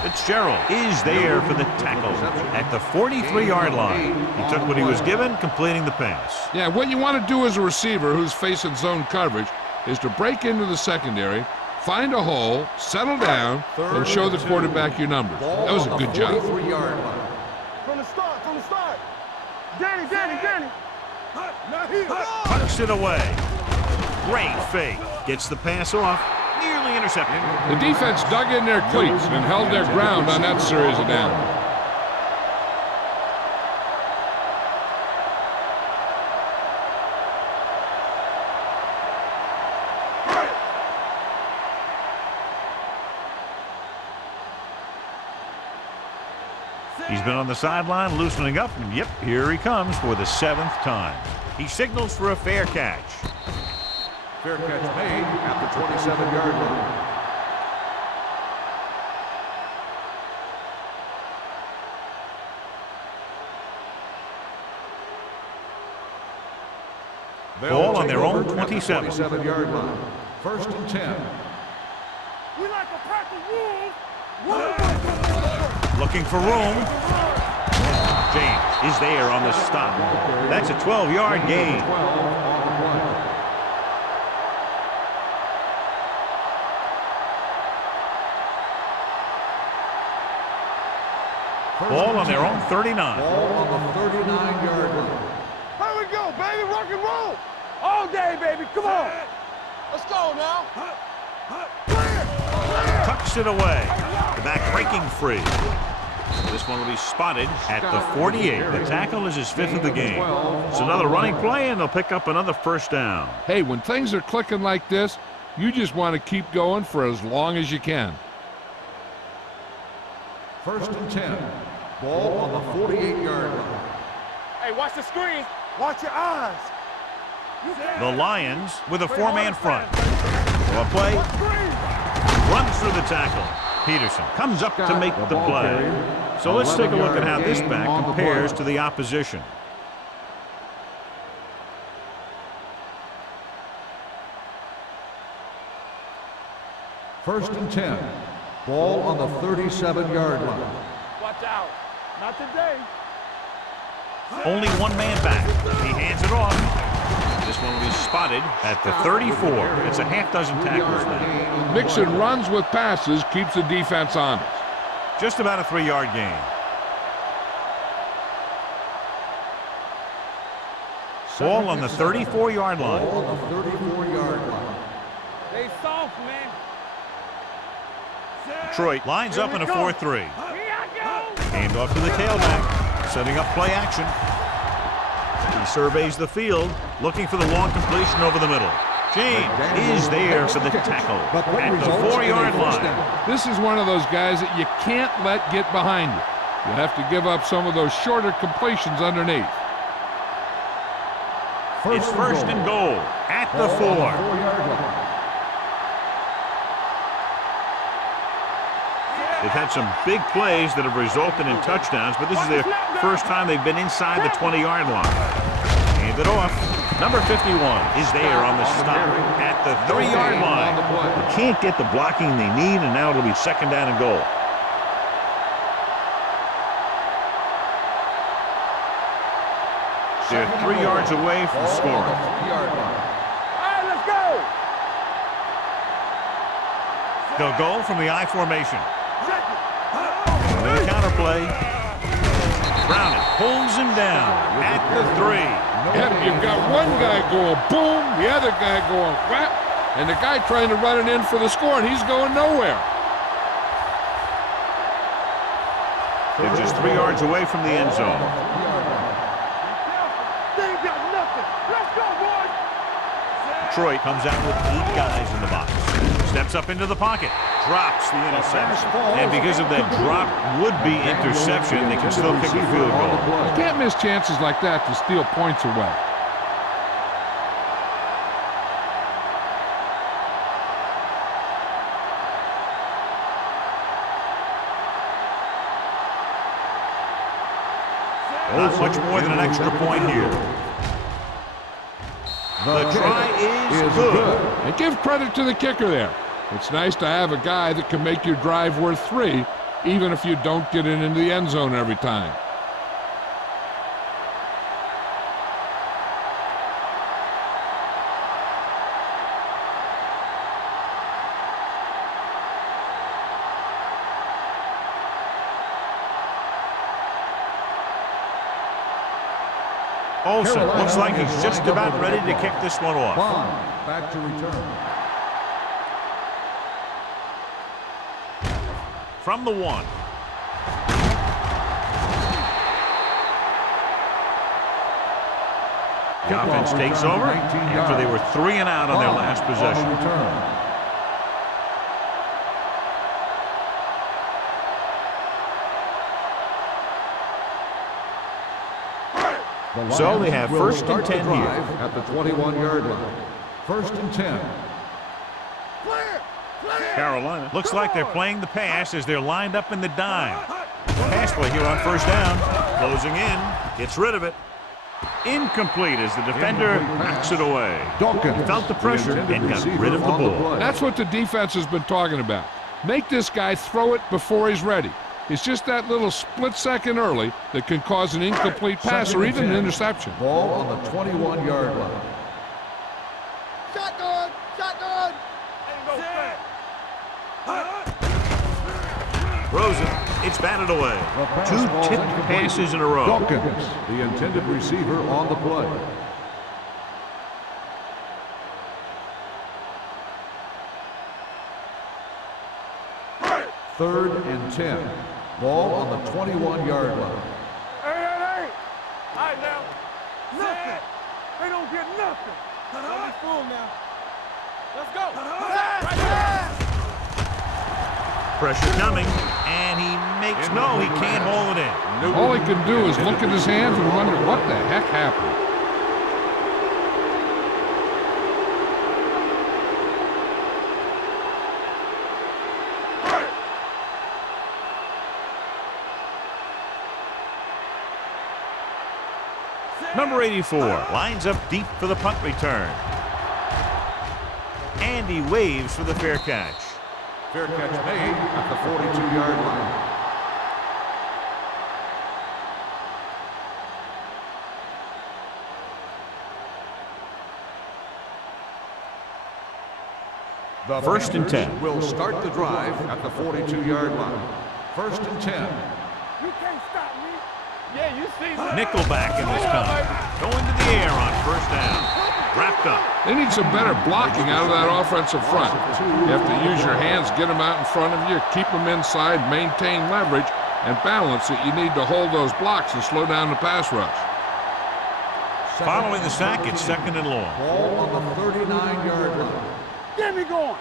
Fitzgerald is there for the tackle at the 43-yard line. He took what he was given, completing the pass. Yeah, what you want to do as a receiver who's facing zone coverage is to break into the secondary, find a hole, settle down, and show the quarterback your numbers. That was a good job. From the start, from the start. Danny. Tucks it away. Great fake. Gets the pass off. Nearly intercepted. The defense dug in their cleats and held their ground on that series of downs. He's been on the sideline loosening up, and yep, here he comes for the 7th time. He signals for a fair catch. Fair catch made at the 27-yard line. Ball on their own 27. 27-yard line. 1st and 10. We like a pack of wolves. Looking for room. James is there on the stop. That's a 12-yard gain. 12 on the play. Ball on their own 39. Ball on the 39-yard line. Here we go, baby. Rock and roll. All day, baby. Come on. Let's go now. Tucks it away. The back breaking free. This one will be spotted at the 48. The tackle is his 5th of the game. It's another running play, and they'll pick up another first down. Hey, when things are clicking like this, you just want to keep going for as long as you can. 1st and 10. Ball on the 48-yard line. Hey, watch the screen. Watch your eyes. The Lions with a 4-man front. A play. Runs through the tackle. Peterson comes up to make the play. So let's take a look at how this back compares to the opposition. First and 10. Ball on the 37-yard line. Watch out. Not today. Only one man back. He hands it off. This one will be spotted at the 34. It's a half dozen tackles now. Mixing runs with passes keeps the defense honest. Just about a 3-yard gain. Ball on the 34-yard line. Ball on the 34-yard line. They soft, man. Detroit lines up in a 4-3. Hand off to the tailback, setting up play action. He surveys the field, looking for the long completion over the middle. James is there for the tackle at the 4-yard line. This is one of those guys that you can't let get behind you. You have to give up some of those shorter completions underneath. It's first and goal at the 4. They've had some big plays that have resulted in touchdowns, but this is their first time they've been inside the 20-yard line. Hand it off. Number 51 is there on the stop at the 3-yard line. They can't get the blocking they need, and now it'll be second down and goal. They're 3 yards away from scoring. All right, let's go. They'll go from the I formation. The counter play. Browning pulls him down at the 3. Yep, you've got one guy going boom, the other guy going whap, and the guy trying to run it in for the score, and he's going nowhere. They're just 3 yards away from the end zone. They ain't got nothing. Let's go, boys. Detroit comes out with 8 guys in the box. Steps up into the pocket. Drops the interception. And because of that drop would-be interception, they can still kick a field goal. You can't miss chances like that to steal points away. Not much more than an extra point here. The try is good. And give credit to the kicker there. It's nice to have a guy that can make your drive worth 3, even if you don't get it into the end zone every time. Olsen looks like he's just about ready to kick this one off. Back to return. From the 1. The offense takes over after they were 3 and out on their last possession. So they have first and 10 here. At the 21-yard line. First and 10. Carolina looks like they're playing the pass as they're lined up in the dime. Pass play here on first down. Closing in. Gets rid of it. Incomplete as the defender knocks it away. He felt the pressure and got rid of the ball. That's what the defense has been talking about. Make this guy throw it before he's ready. It's just that little split second early that can cause an incomplete pass or even an interception. Ball on the 21-yard line. Shotgun! Shotgun! Rosen, it's batted away. 2 tipped passes in a row. Dawkins, the intended receiver on the play. Third and 10. Ball on the 21-yard line. Hey! All right, now. Nothing. They don't get nothing. Don't be fooled now. Let's go. Right there. Pressure coming, and he makes no, he can't hold it in. All he can do is look at his hands and wonder what the heck happened. Number 84 lines up deep for the punt return. And he waves for the fair catch. Fair catch made at the 42-yard line. The First and 10. Will start the drive at the 42-yard line. First and 10. You can't stop me. Yeah, you see me. Nickelback in this time. Going to the air on first down. Wrapped up. They need some better blocking out of that offensive front. You have to use your hands, get them out in front of you, keep them inside, maintain leverage, and balance it. You need to hold those blocks and slow down the pass rush. Following the sack, it's second and long. Ball on the 39-yard line. Get me going.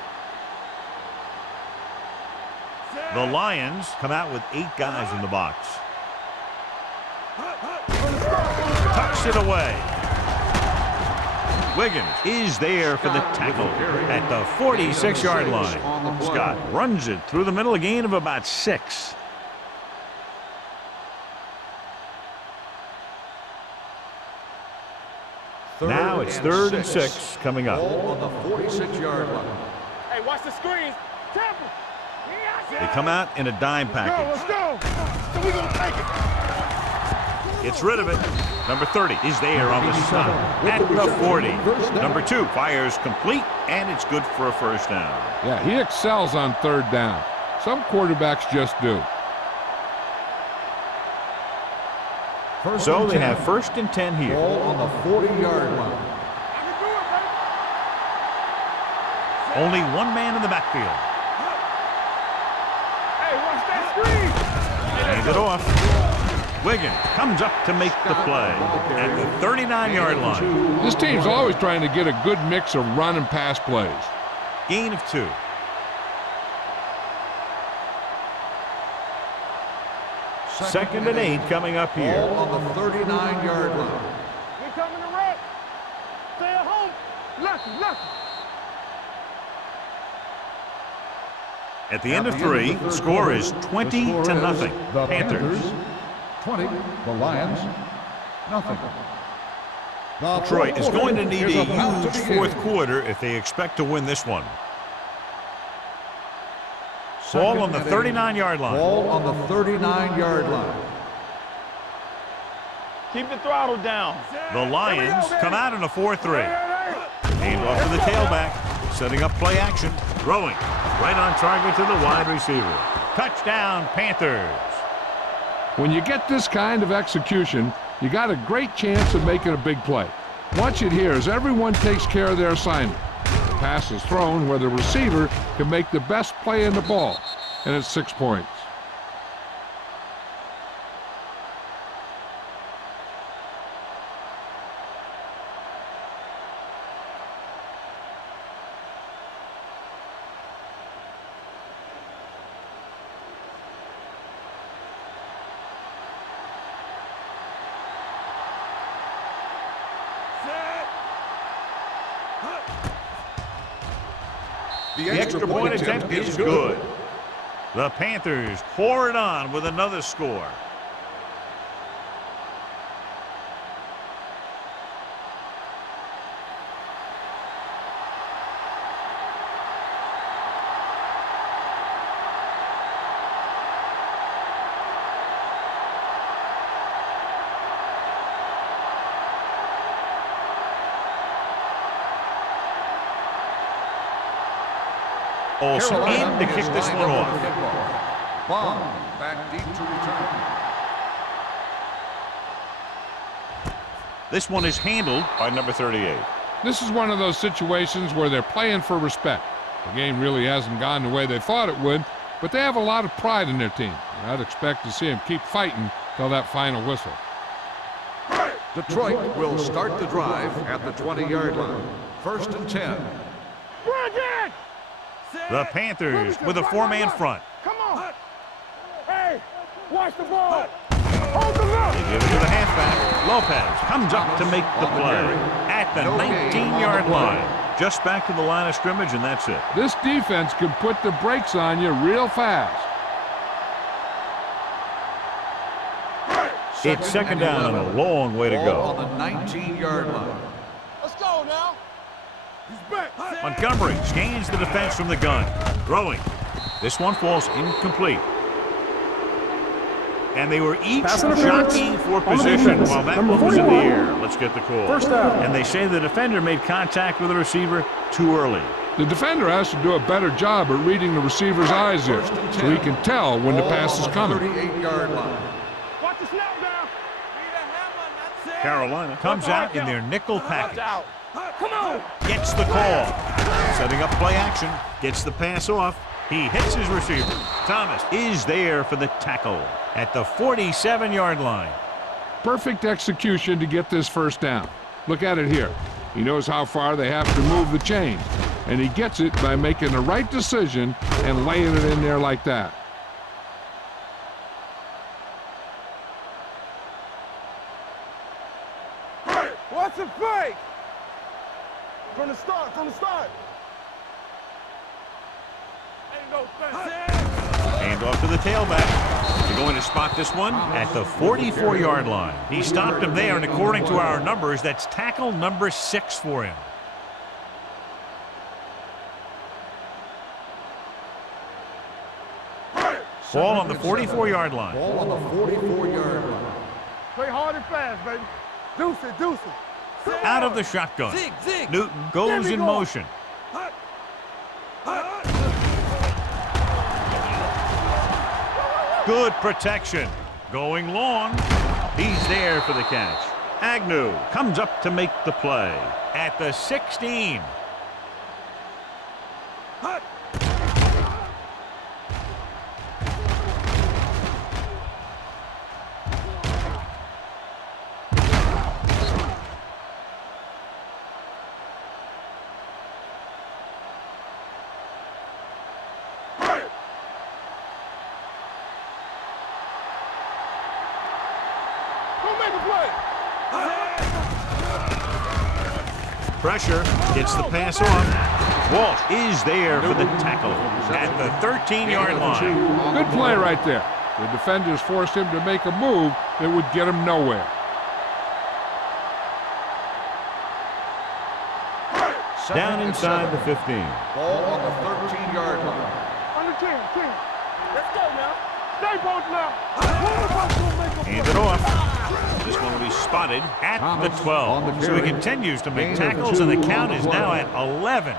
The Lions come out with 8 guys in the box. Tucks it away. Wiggins is there for the tackle at the 46-yard line. Scott runs it through the middle, a gain of about 6. Now it's third and 6 coming up. Ball on the 46-yard line. Hey, watch the screens. Temple. They come out in a dime package. Let's go. So we gonna take it. Gets rid of it. Number 30 is there on the stop at the 40. Number 2 fires complete, and it's good for a first down. Yeah, he excels on third down. Some quarterbacks just do. So they have first and 10 here. Ball on the 40-yard line. Only one man in the backfield. Hey, watch that screen. Hands it off. Wiggins comes up to make the play at the 39-yard line. This team's always trying to get a good mix of run and pass plays. Gain of 2. Second and 8 coming up here. Ball on the 39-yard line. We coming to wreck. Stay at home. Lucky. At the end of 3, the score is 20-0. Panthers. 20, the Lions, nothing. Detroit is going to need a huge fourth quarter if they expect to win this one. Ball on the 39-yard line. Ball on the 39-yard line. Keep the throttle down. The Lions come out in a 4-3. Hand off to the tailback, setting up play action, throwing right on target to the wide receiver. Touchdown, Panthers. When you get this kind of execution, you got a great chance of making a big play. Watch it here as everyone takes care of their assignment. The pass is thrown where the receiver can make the best play in the ball, and it's 6 points. The extra point attempt is good. The Panthers pour it on with another score. Olsen in to kick this one off. Bond back deep to return. This one is handled by number 38. This is one of those situations where they're playing for respect. The game really hasn't gone the way they thought it would, but they have a lot of pride in their team. And I'd expect to see them keep fighting till that final whistle. Detroit will start the drive at the 20-yard line. 1st and 10. The Panthers with a four-man front. Come on. Hey, watch the ball. Hold the look. They give it to the halfback. Lopez comes up to make the play at the 19-yard line. Just back to the line of scrimmage, and that's it. This defense can put the brakes on you real fast. It's second down and a long way to go. On the 19-yard line. Let's go now. He's back. Montgomery scans the defense from the gun. Throwing. This one falls incomplete. And they were each jockeying for position while that one was in the air. Let's get the call. First down. And they say the defender made contact with the receiver too early. The defender has to do a better job at reading the receiver's eyes here, so he can tell when the pass is coming. 38-yard line. Watch the snap down. Carolina comes out in their nickel package. Out. Come on. Gets the call. Setting up play action. Gets the pass off. He hits his receiver. Thomas is there for the tackle at the 47-yard line. Perfect execution to get this first down. Look at it here. He knows how far they have to move the chains, and he gets it by making the right decision and laying it in there like that. What's the fake? From the start, from the start. Ain't no fence. Hand off to the tailback. They're going to spot this one at the 44-yard line. He stopped him there, and according to our numbers, that's tackle number 6 for him. Ball on the 44-yard line. Ball on the 44-yard line. Play hard and fast, baby. Deuce it, deuce it. Out of the shotgun. Newton goes in motion. Good protection. Going long. He's there for the catch. Agnew comes up to make the play at the 16. Pressure, gets the pass off. Walsh is there for the tackle at the 13-yard line. Good play right there. The defenders forced him to make a move that would get him nowhere. Down inside the 15. Ball on the 13-yard line. Under 10. Let's go now. Stay both now. Hand it off. This one will be spotted at Thomas the on 12. the So he carry. continues to make Gain of tackles, and the 2 count on is the now play. at 11.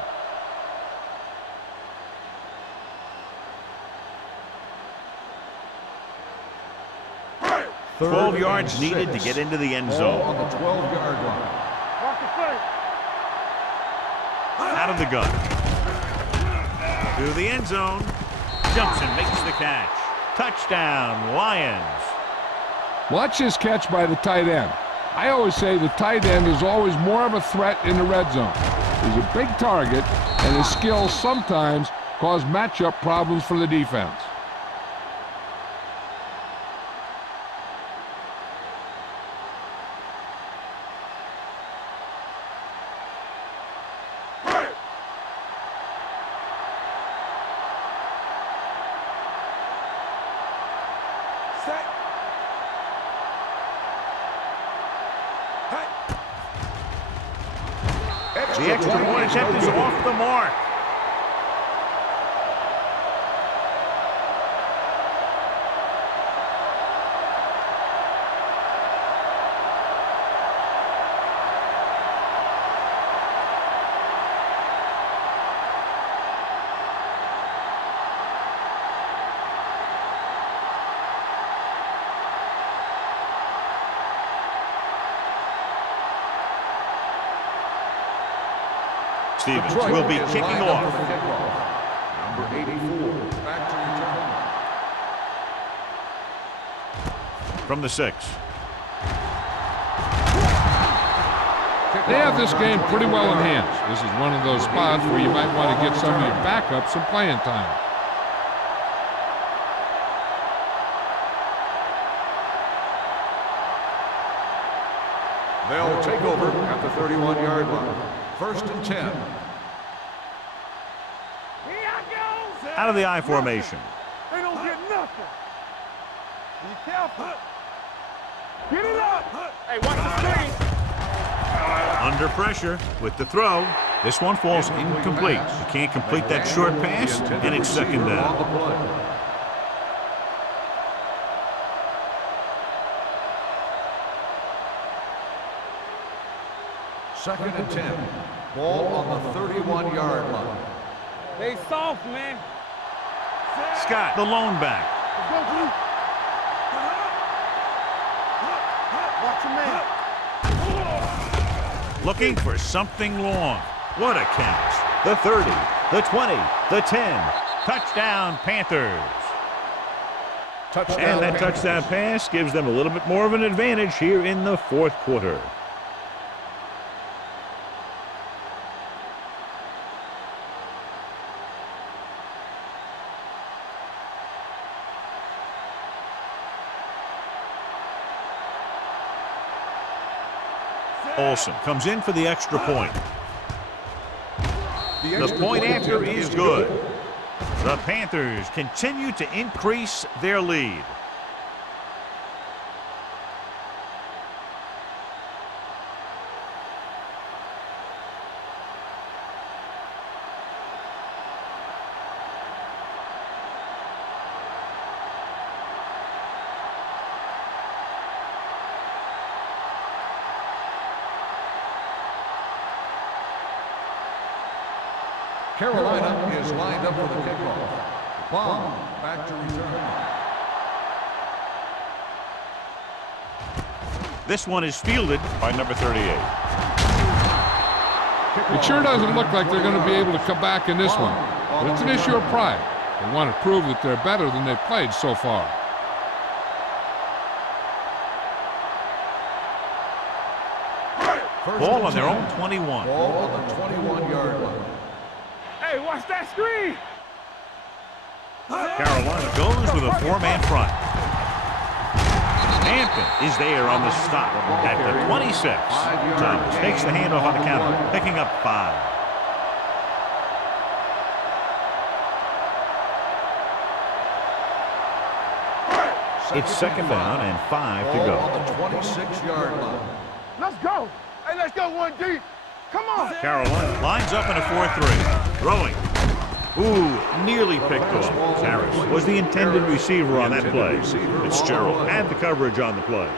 12 yards needed to get into the end Ball zone. on the 12-yard line. Watch the fake. Out of the gun. To the end zone. Jumps and makes the catch. Touchdown, Lions. Watch this catch by the tight end. I always say the tight end is always more of a threat in the red zone. He's a big target, and his skills sometimes cause matchup problems for the defense. The extra point attempt is off the mark. Stevens will be kicking off. Number 84, back to return. From the 6. They have this game pretty well in hands. This is one of those spots where you might want to get some of your backups some playing time. They'll take over at the 31-yard line. 1st and 10. Here I go. Out of the I formation. They don't get nothing. Be careful. Get it up. Hey, watch the screen. Under pressure with the throw. This one falls incomplete. You can't complete that short pass, and it's second down. Second and 10. Ball on the 31-yard line. They soft, man. Scott, the lone back. Go, Blue. Watch your man. Looking for something long. What a catch. The 30, the 20, the 10. Touchdown, Panthers. Touchdown. And that touchdown pass gives them a little bit more of an advantage here in the fourth quarter. Olsen comes in for the extra point. The point after is good. The Panthers continue to increase their lead. Carolina is lined up for the kickoff. Bomb back to return. This one is fielded by number 38. It sure doesn't look like they're going to be able to come back in this one, but it's an issue of pride. They want to prove that they're better than they've played so far. Ball on their own 21. Ball on the 21-yard line. Hey, watch that screen. Carolina goes with a four-man front. Hampton is there on the stop at the 26. Thomas takes the handoff on the counter, picking up 5. It's second down and 5 to Ball go. on the 26-yard line. Let's go. Hey, let's go 1D. Come on. Carolina lines up in a 4-3. Throwing. Ooh, nearly picked off. Harris was the intended receiver on that play. Fitzgerald had the coverage on the play.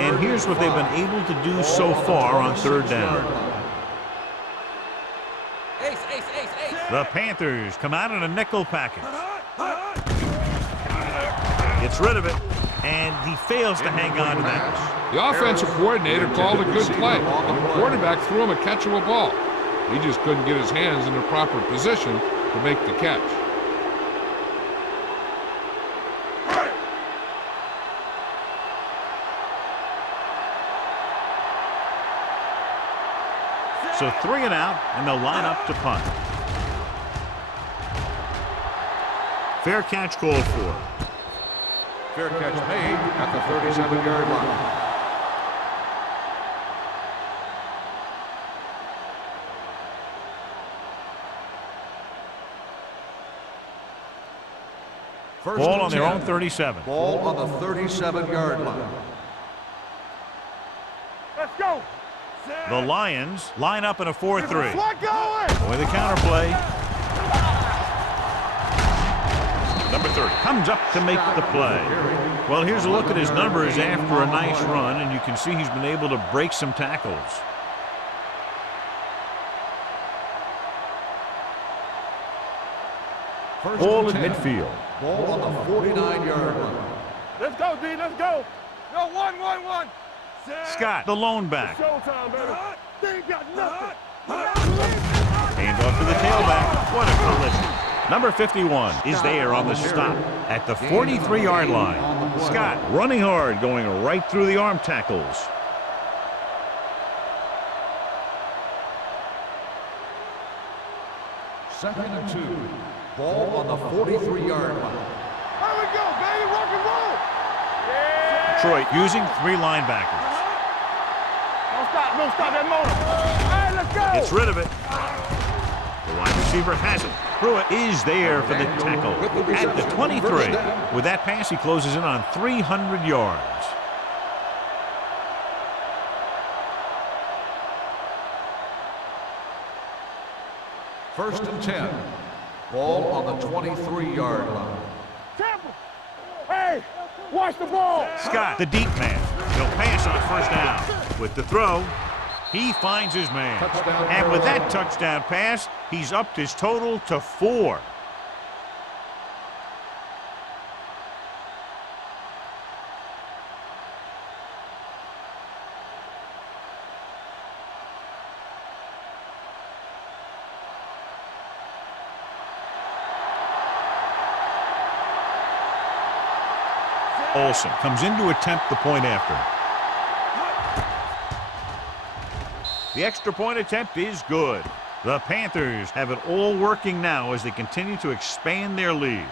And here's what they've been able to do so far on third down. The Panthers come out in a nickel package. Gets rid of it, and he fails to hang on to that. The offensive coordinator called a good play, and the quarterback threw him a catchable ball. He just couldn't get his hands in the proper position to make the catch. So 3 and out, and they'll line up to punt. Fair catch called for. Fair catch made at the 37-yard line. Ball on their own 37. Ball on the 37-yard line. Let's go. The Lions line up in a 4-3. What going? With the counterplay. Number 30 comes up to make the play. Well, here's a look at his numbers after a nice run, and you can see he's been able to break some tackles. Ball at midfield. Ball on the 49-yard line. Let's go, D. Let's go. No, 1-1-1. Scott, the lone back. Showtime, baby. They ain't got nothing. Hand off to the tailback. What a collision. Number 51 is there on the stop at the 43-yard line. Scott running hard, going right through the arm tackles. Second and 2. Ball on the 43-yard line. Here we go, baby. Rock and roll. Yeah. Detroit using 3 linebackers. Don't stop that motor. Hey, let's go. Gets rid of it. The wide receiver has it. Pruitt is there for the tackle at the 23. With that pass, he closes in on 300 yards. First and 10. Ball on the 23-yard line. Tampa. Hey, watch the ball. Scott, the deep man. He'll pass on first down. With the throw, he finds his man. Touchdown, And with that Carolina. touchdown pass, he's upped his total to 4. Olsen comes in to attempt the point after. The extra point attempt is good. The Panthers have it all working now as they continue to expand their lead.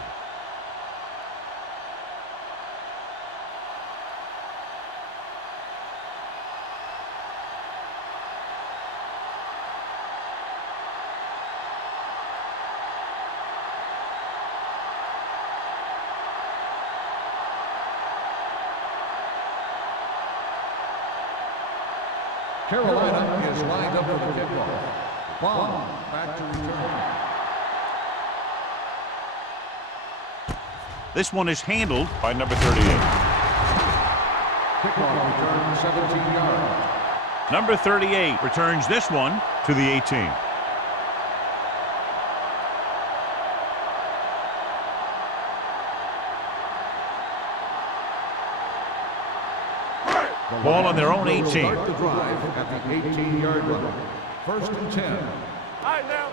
Carolina is lined up for the kickoff. Bond back to return. This one is handled by number 38. Kickoff return 17 yards. Number 38 returns this one to the 18. Ball on their own 18. Start the drive at the 18-yard line. First and 10. All right, now.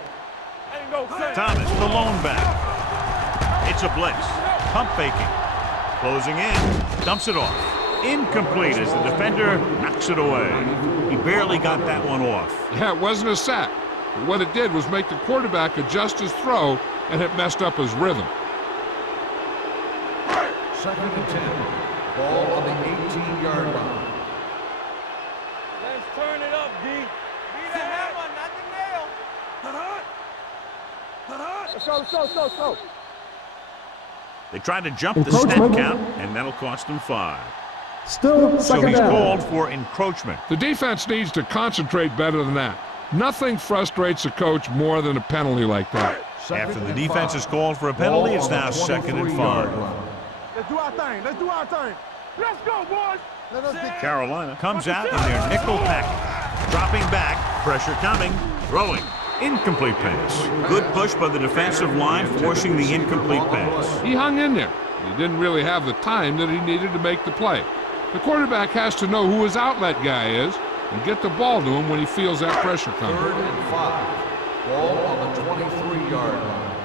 Ain't no sense. Thomas, the lone back. It's a blitz. Pump faking. Closing in. Dumps it off. Incomplete as the defender knocks it away. He barely got that one off. Yeah, it wasn't a sack. But what it did was make the quarterback adjust his throw, and it messed up his rhythm. Second and 10. Ball on the 18-yard line. Let's turn it up, D. Be the hammer, not the nail. Let's go, let's go, let's go, let's go. They try to jump the snap Encroachment. count, and that'll cost them 5. Still So second he's down. called for encroachment. The defense needs to concentrate better than that. Nothing frustrates a coach more than a penalty like that. After the defense is called for a penalty, it's now 2nd and 5. Let's do our thing. Let's do our thing. Let's go, boys. Let us get Carolina comes out in their nickel package. Dropping back, pressure coming, throwing. Incomplete pass. Good push by the defensive line, forcing the incomplete pass. He hung in there. He didn't really have the time that he needed to make the play. The quarterback has to know who his outlet guy is and get the ball to him when he feels that pressure coming. 3rd and 5. Ball on the 23-yard line.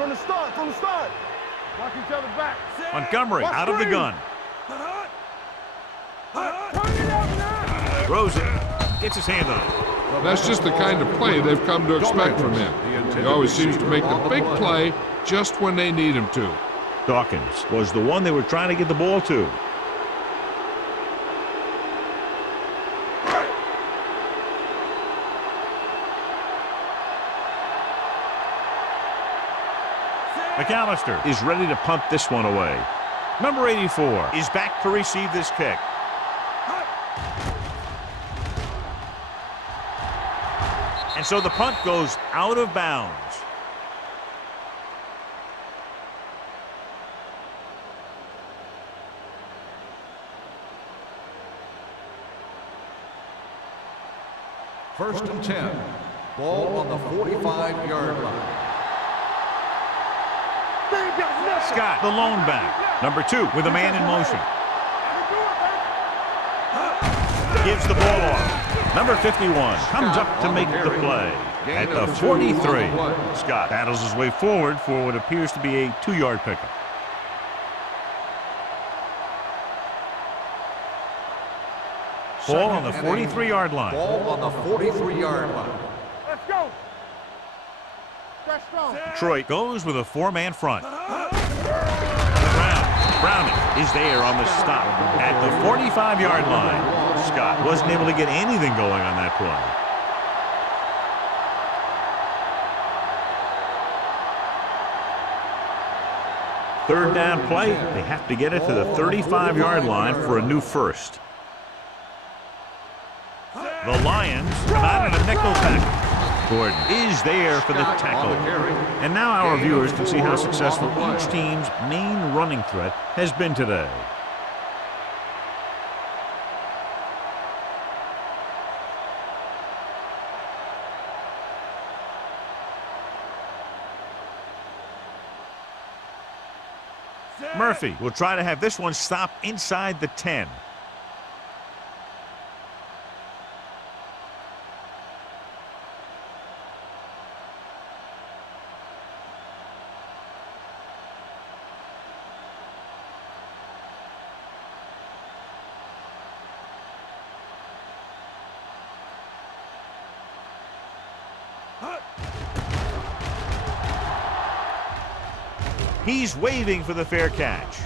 from the start, from the start. Watch each other back. Montgomery Watch out of the screen. gun. Turn it up now. Throws it. Gets his hand on it. That's just the kind of play they've come to expect from him. He always seems to make the big play just when they need him to. Dawkins was the one they were trying to get the ball to. McAllister is ready to punt this one away. Number 84 is back to receive this kick. And so the punt goes out of bounds. First and 10. Ball on the 45-yard line. Scott, the lone back. Number 2 with a man in motion. Gives the ball off. Number 51 comes up to make the play. At the 43, Scott battles his way forward for what appears to be a 2-yard pickup. Ball on the 43-yard line. Ball on the 43-yard line. Let's go. That's strong. Detroit goes with a 4-man front. Browning is there on the stop at the 45-yard line. Scott wasn't able to get anything going on that play. Third down play. They have to get it to the 35-yard line for a new first. The Lions come out in a nickel tackle. Gordon is there for the tackle. And now our viewers can see how successful each team's main running threat has been today. Murphy will try to have this one stop inside the 10. He's waving for the fair catch.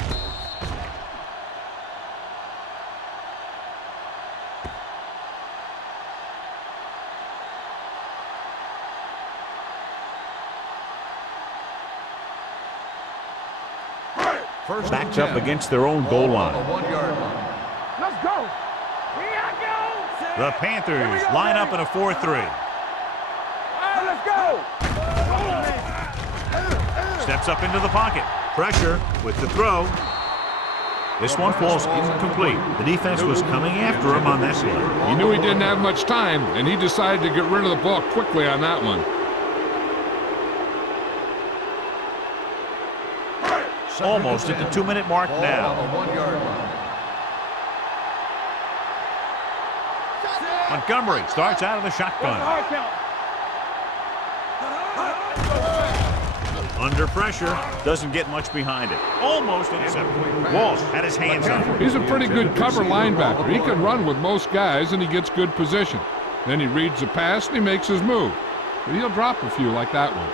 First Backed and up 10. against their own goal Ball on line. the 1-yard line. Let's go. Here I go. The Panthers line up in a 4-3. Let's go. Steps up into the pocket. Pressure with the throw. This one falls incomplete. The defense was coming after him on that play. He knew he didn't have much time, and he decided to get rid of the ball quickly on that one. Almost at the 2-minute mark Ball now. on the 1-yard line. Montgomery starts out of the shotgun. Hard count. Under pressure, doesn't get much behind it. Almost intercepted. Walsh had his hands up. He's a pretty good cover linebacker. He can run with most guys, and he gets good position. Then he reads the pass, and he makes his move. But he'll drop a few like that one.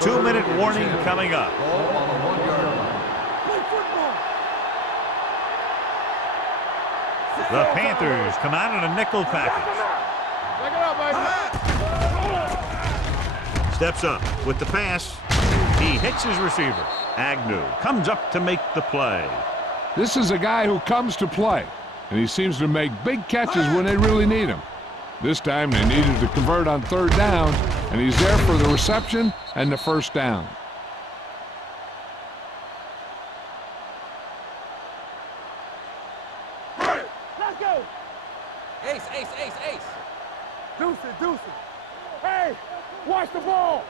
2-minute warning coming up. Ball on the 1-yard line. Play football. The Panthers come out in a nickel package. Check it out, baby. Steps up with the pass. He hits his receiver. Agnew comes up to make the play. This is a guy who comes to play, and he seems to make big catches when they really need him. This time they needed to convert on third down, and he's there for the reception and the first down. Let's go. Ace, ace, ace, ace. Deuce it. Hey, watch the ball.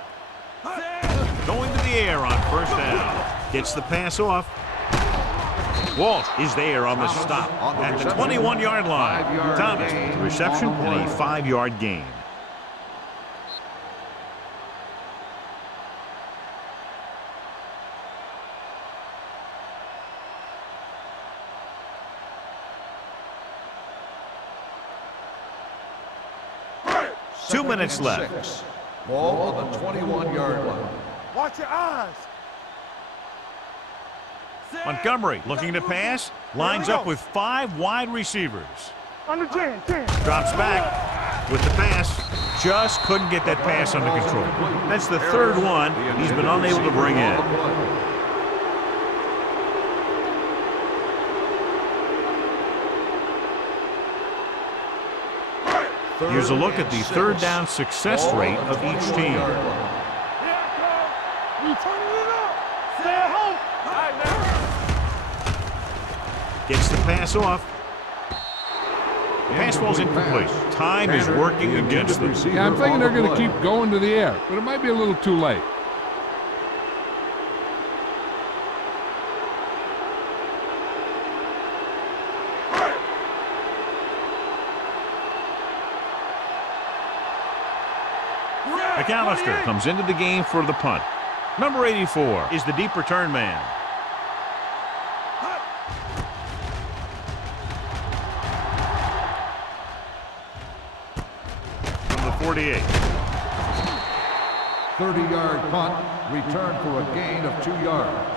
Going to the air on first down. Gets the pass off. Walsh is there on the stop at the 21-yard line. Thomas with the reception and a 5-yard gain. Two minutes left. Ball on the 21-yard line. Watch your eyes. Montgomery looking to pass. Lines up with 5 wide receivers. Under 10. Drops back with the pass. Just couldn't get that pass under control. That's the third one he's been unable to bring in. Here's a look at the third down success rate of each team. We turning it up. Stay at home. All right, man. Gets the pass off. Pass ball's incomplete. Time is working against them. Yeah, I'm thinking they're going to keep going to the air, but it might be a little too late. McAllister comes into the game for the punt. Number 84 is the deep return man. From the 48. 30-yard punt, return for a gain of 2 yards.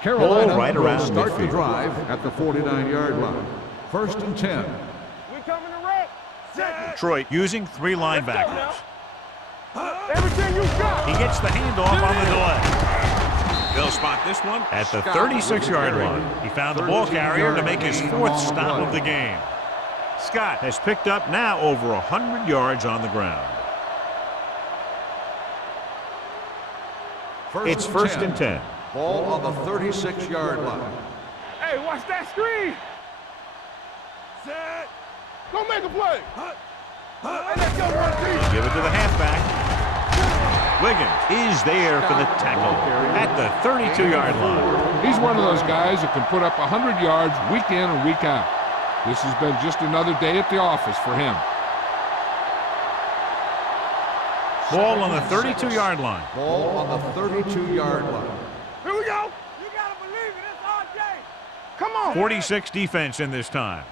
Carolina right will around start the midfield. drive at the 49-yard line. First and 10. We coming to wreck. Detroit using 3 linebackers. Everything you got. He gets the handoff on the delay. They'll spot this one at the 36-yard line. He found the ball carrier to make his 4th stop of the game. Scott has picked up now over 100 yards on the ground. It's first and 10. Ball on the 36-yard line. Hey, watch that screen. Set. Go make a play. Hey, let's go, run deep. Give it to the halfback. Wiggins is there for the tackle at the 32-yard line. He's one of those guys that can put up 100 yards week in and week out. This has been just another day at the office for him. Ball on the 32-yard line. Ball on the 32-yard line. Here we go. You gotta believe it. It's our day. Come on. 46 defense in this time.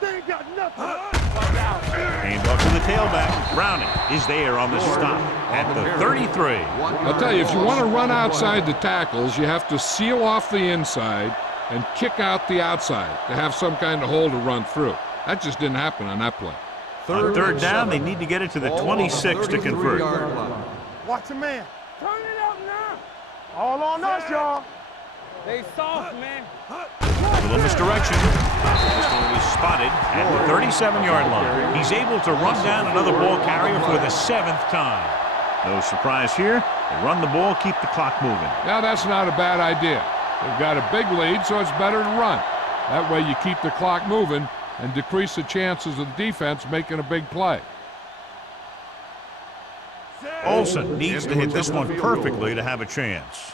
They ain't got nothing. Hand off to the tailback. Browning is there on the stop at the 33. I'll tell you, if you want to run outside the tackles, you have to seal off the inside and kick out the outside to have some kind of hole to run through. That just didn't happen on that play. On third down, they need to get it to the 26 to convert. Watch the man. Turn it up now. All on us, y'all. They soft, man. A little misdirection. This one will be spotted at the 37-yard line. He's able to run down another ball carrier for the 7th time. No surprise here. They run the ball, keep the clock moving. Now that's not a bad idea. They've got a big lead, so it's better to run. That way you keep the clock moving and decrease the chances of the defense making a big play. Olsen needs to hit this one perfectly to have a chance.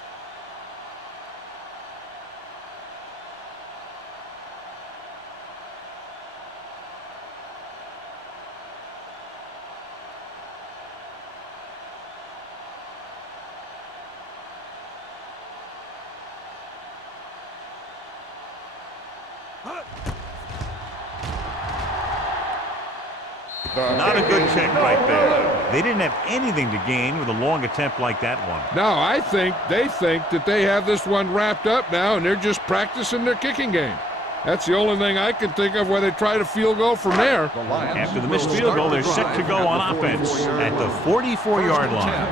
Not a good kick right there. They didn't have anything to gain with a long attempt like that one. No, I think they think that they have this one wrapped up now, and they're just practicing their kicking game. That's the only thing I can think of where they try to field goal from there. After the missed field goal, they're set to go on offense at the 44-yard line.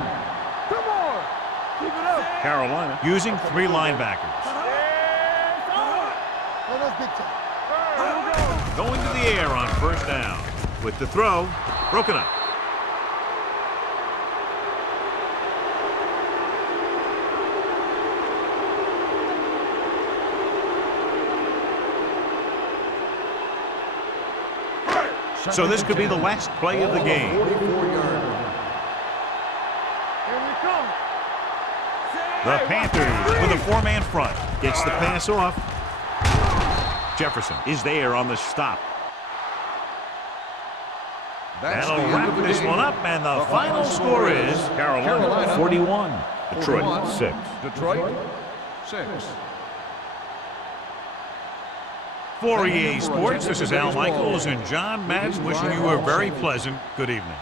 Come on. Keep it up. Carolina using 3 linebackers. Going to the air on first down. With the throw, broken up. So this could be the last play of the game. The Panthers with a 4-man front. Gets the pass off. Jefferson is there on the stop. That'll wrap this one up, and the final score is Carolina 41, Detroit 6. Detroit 6. For EA Sports, this is Al Michaels and John Madden wishing you a very pleasant good evening.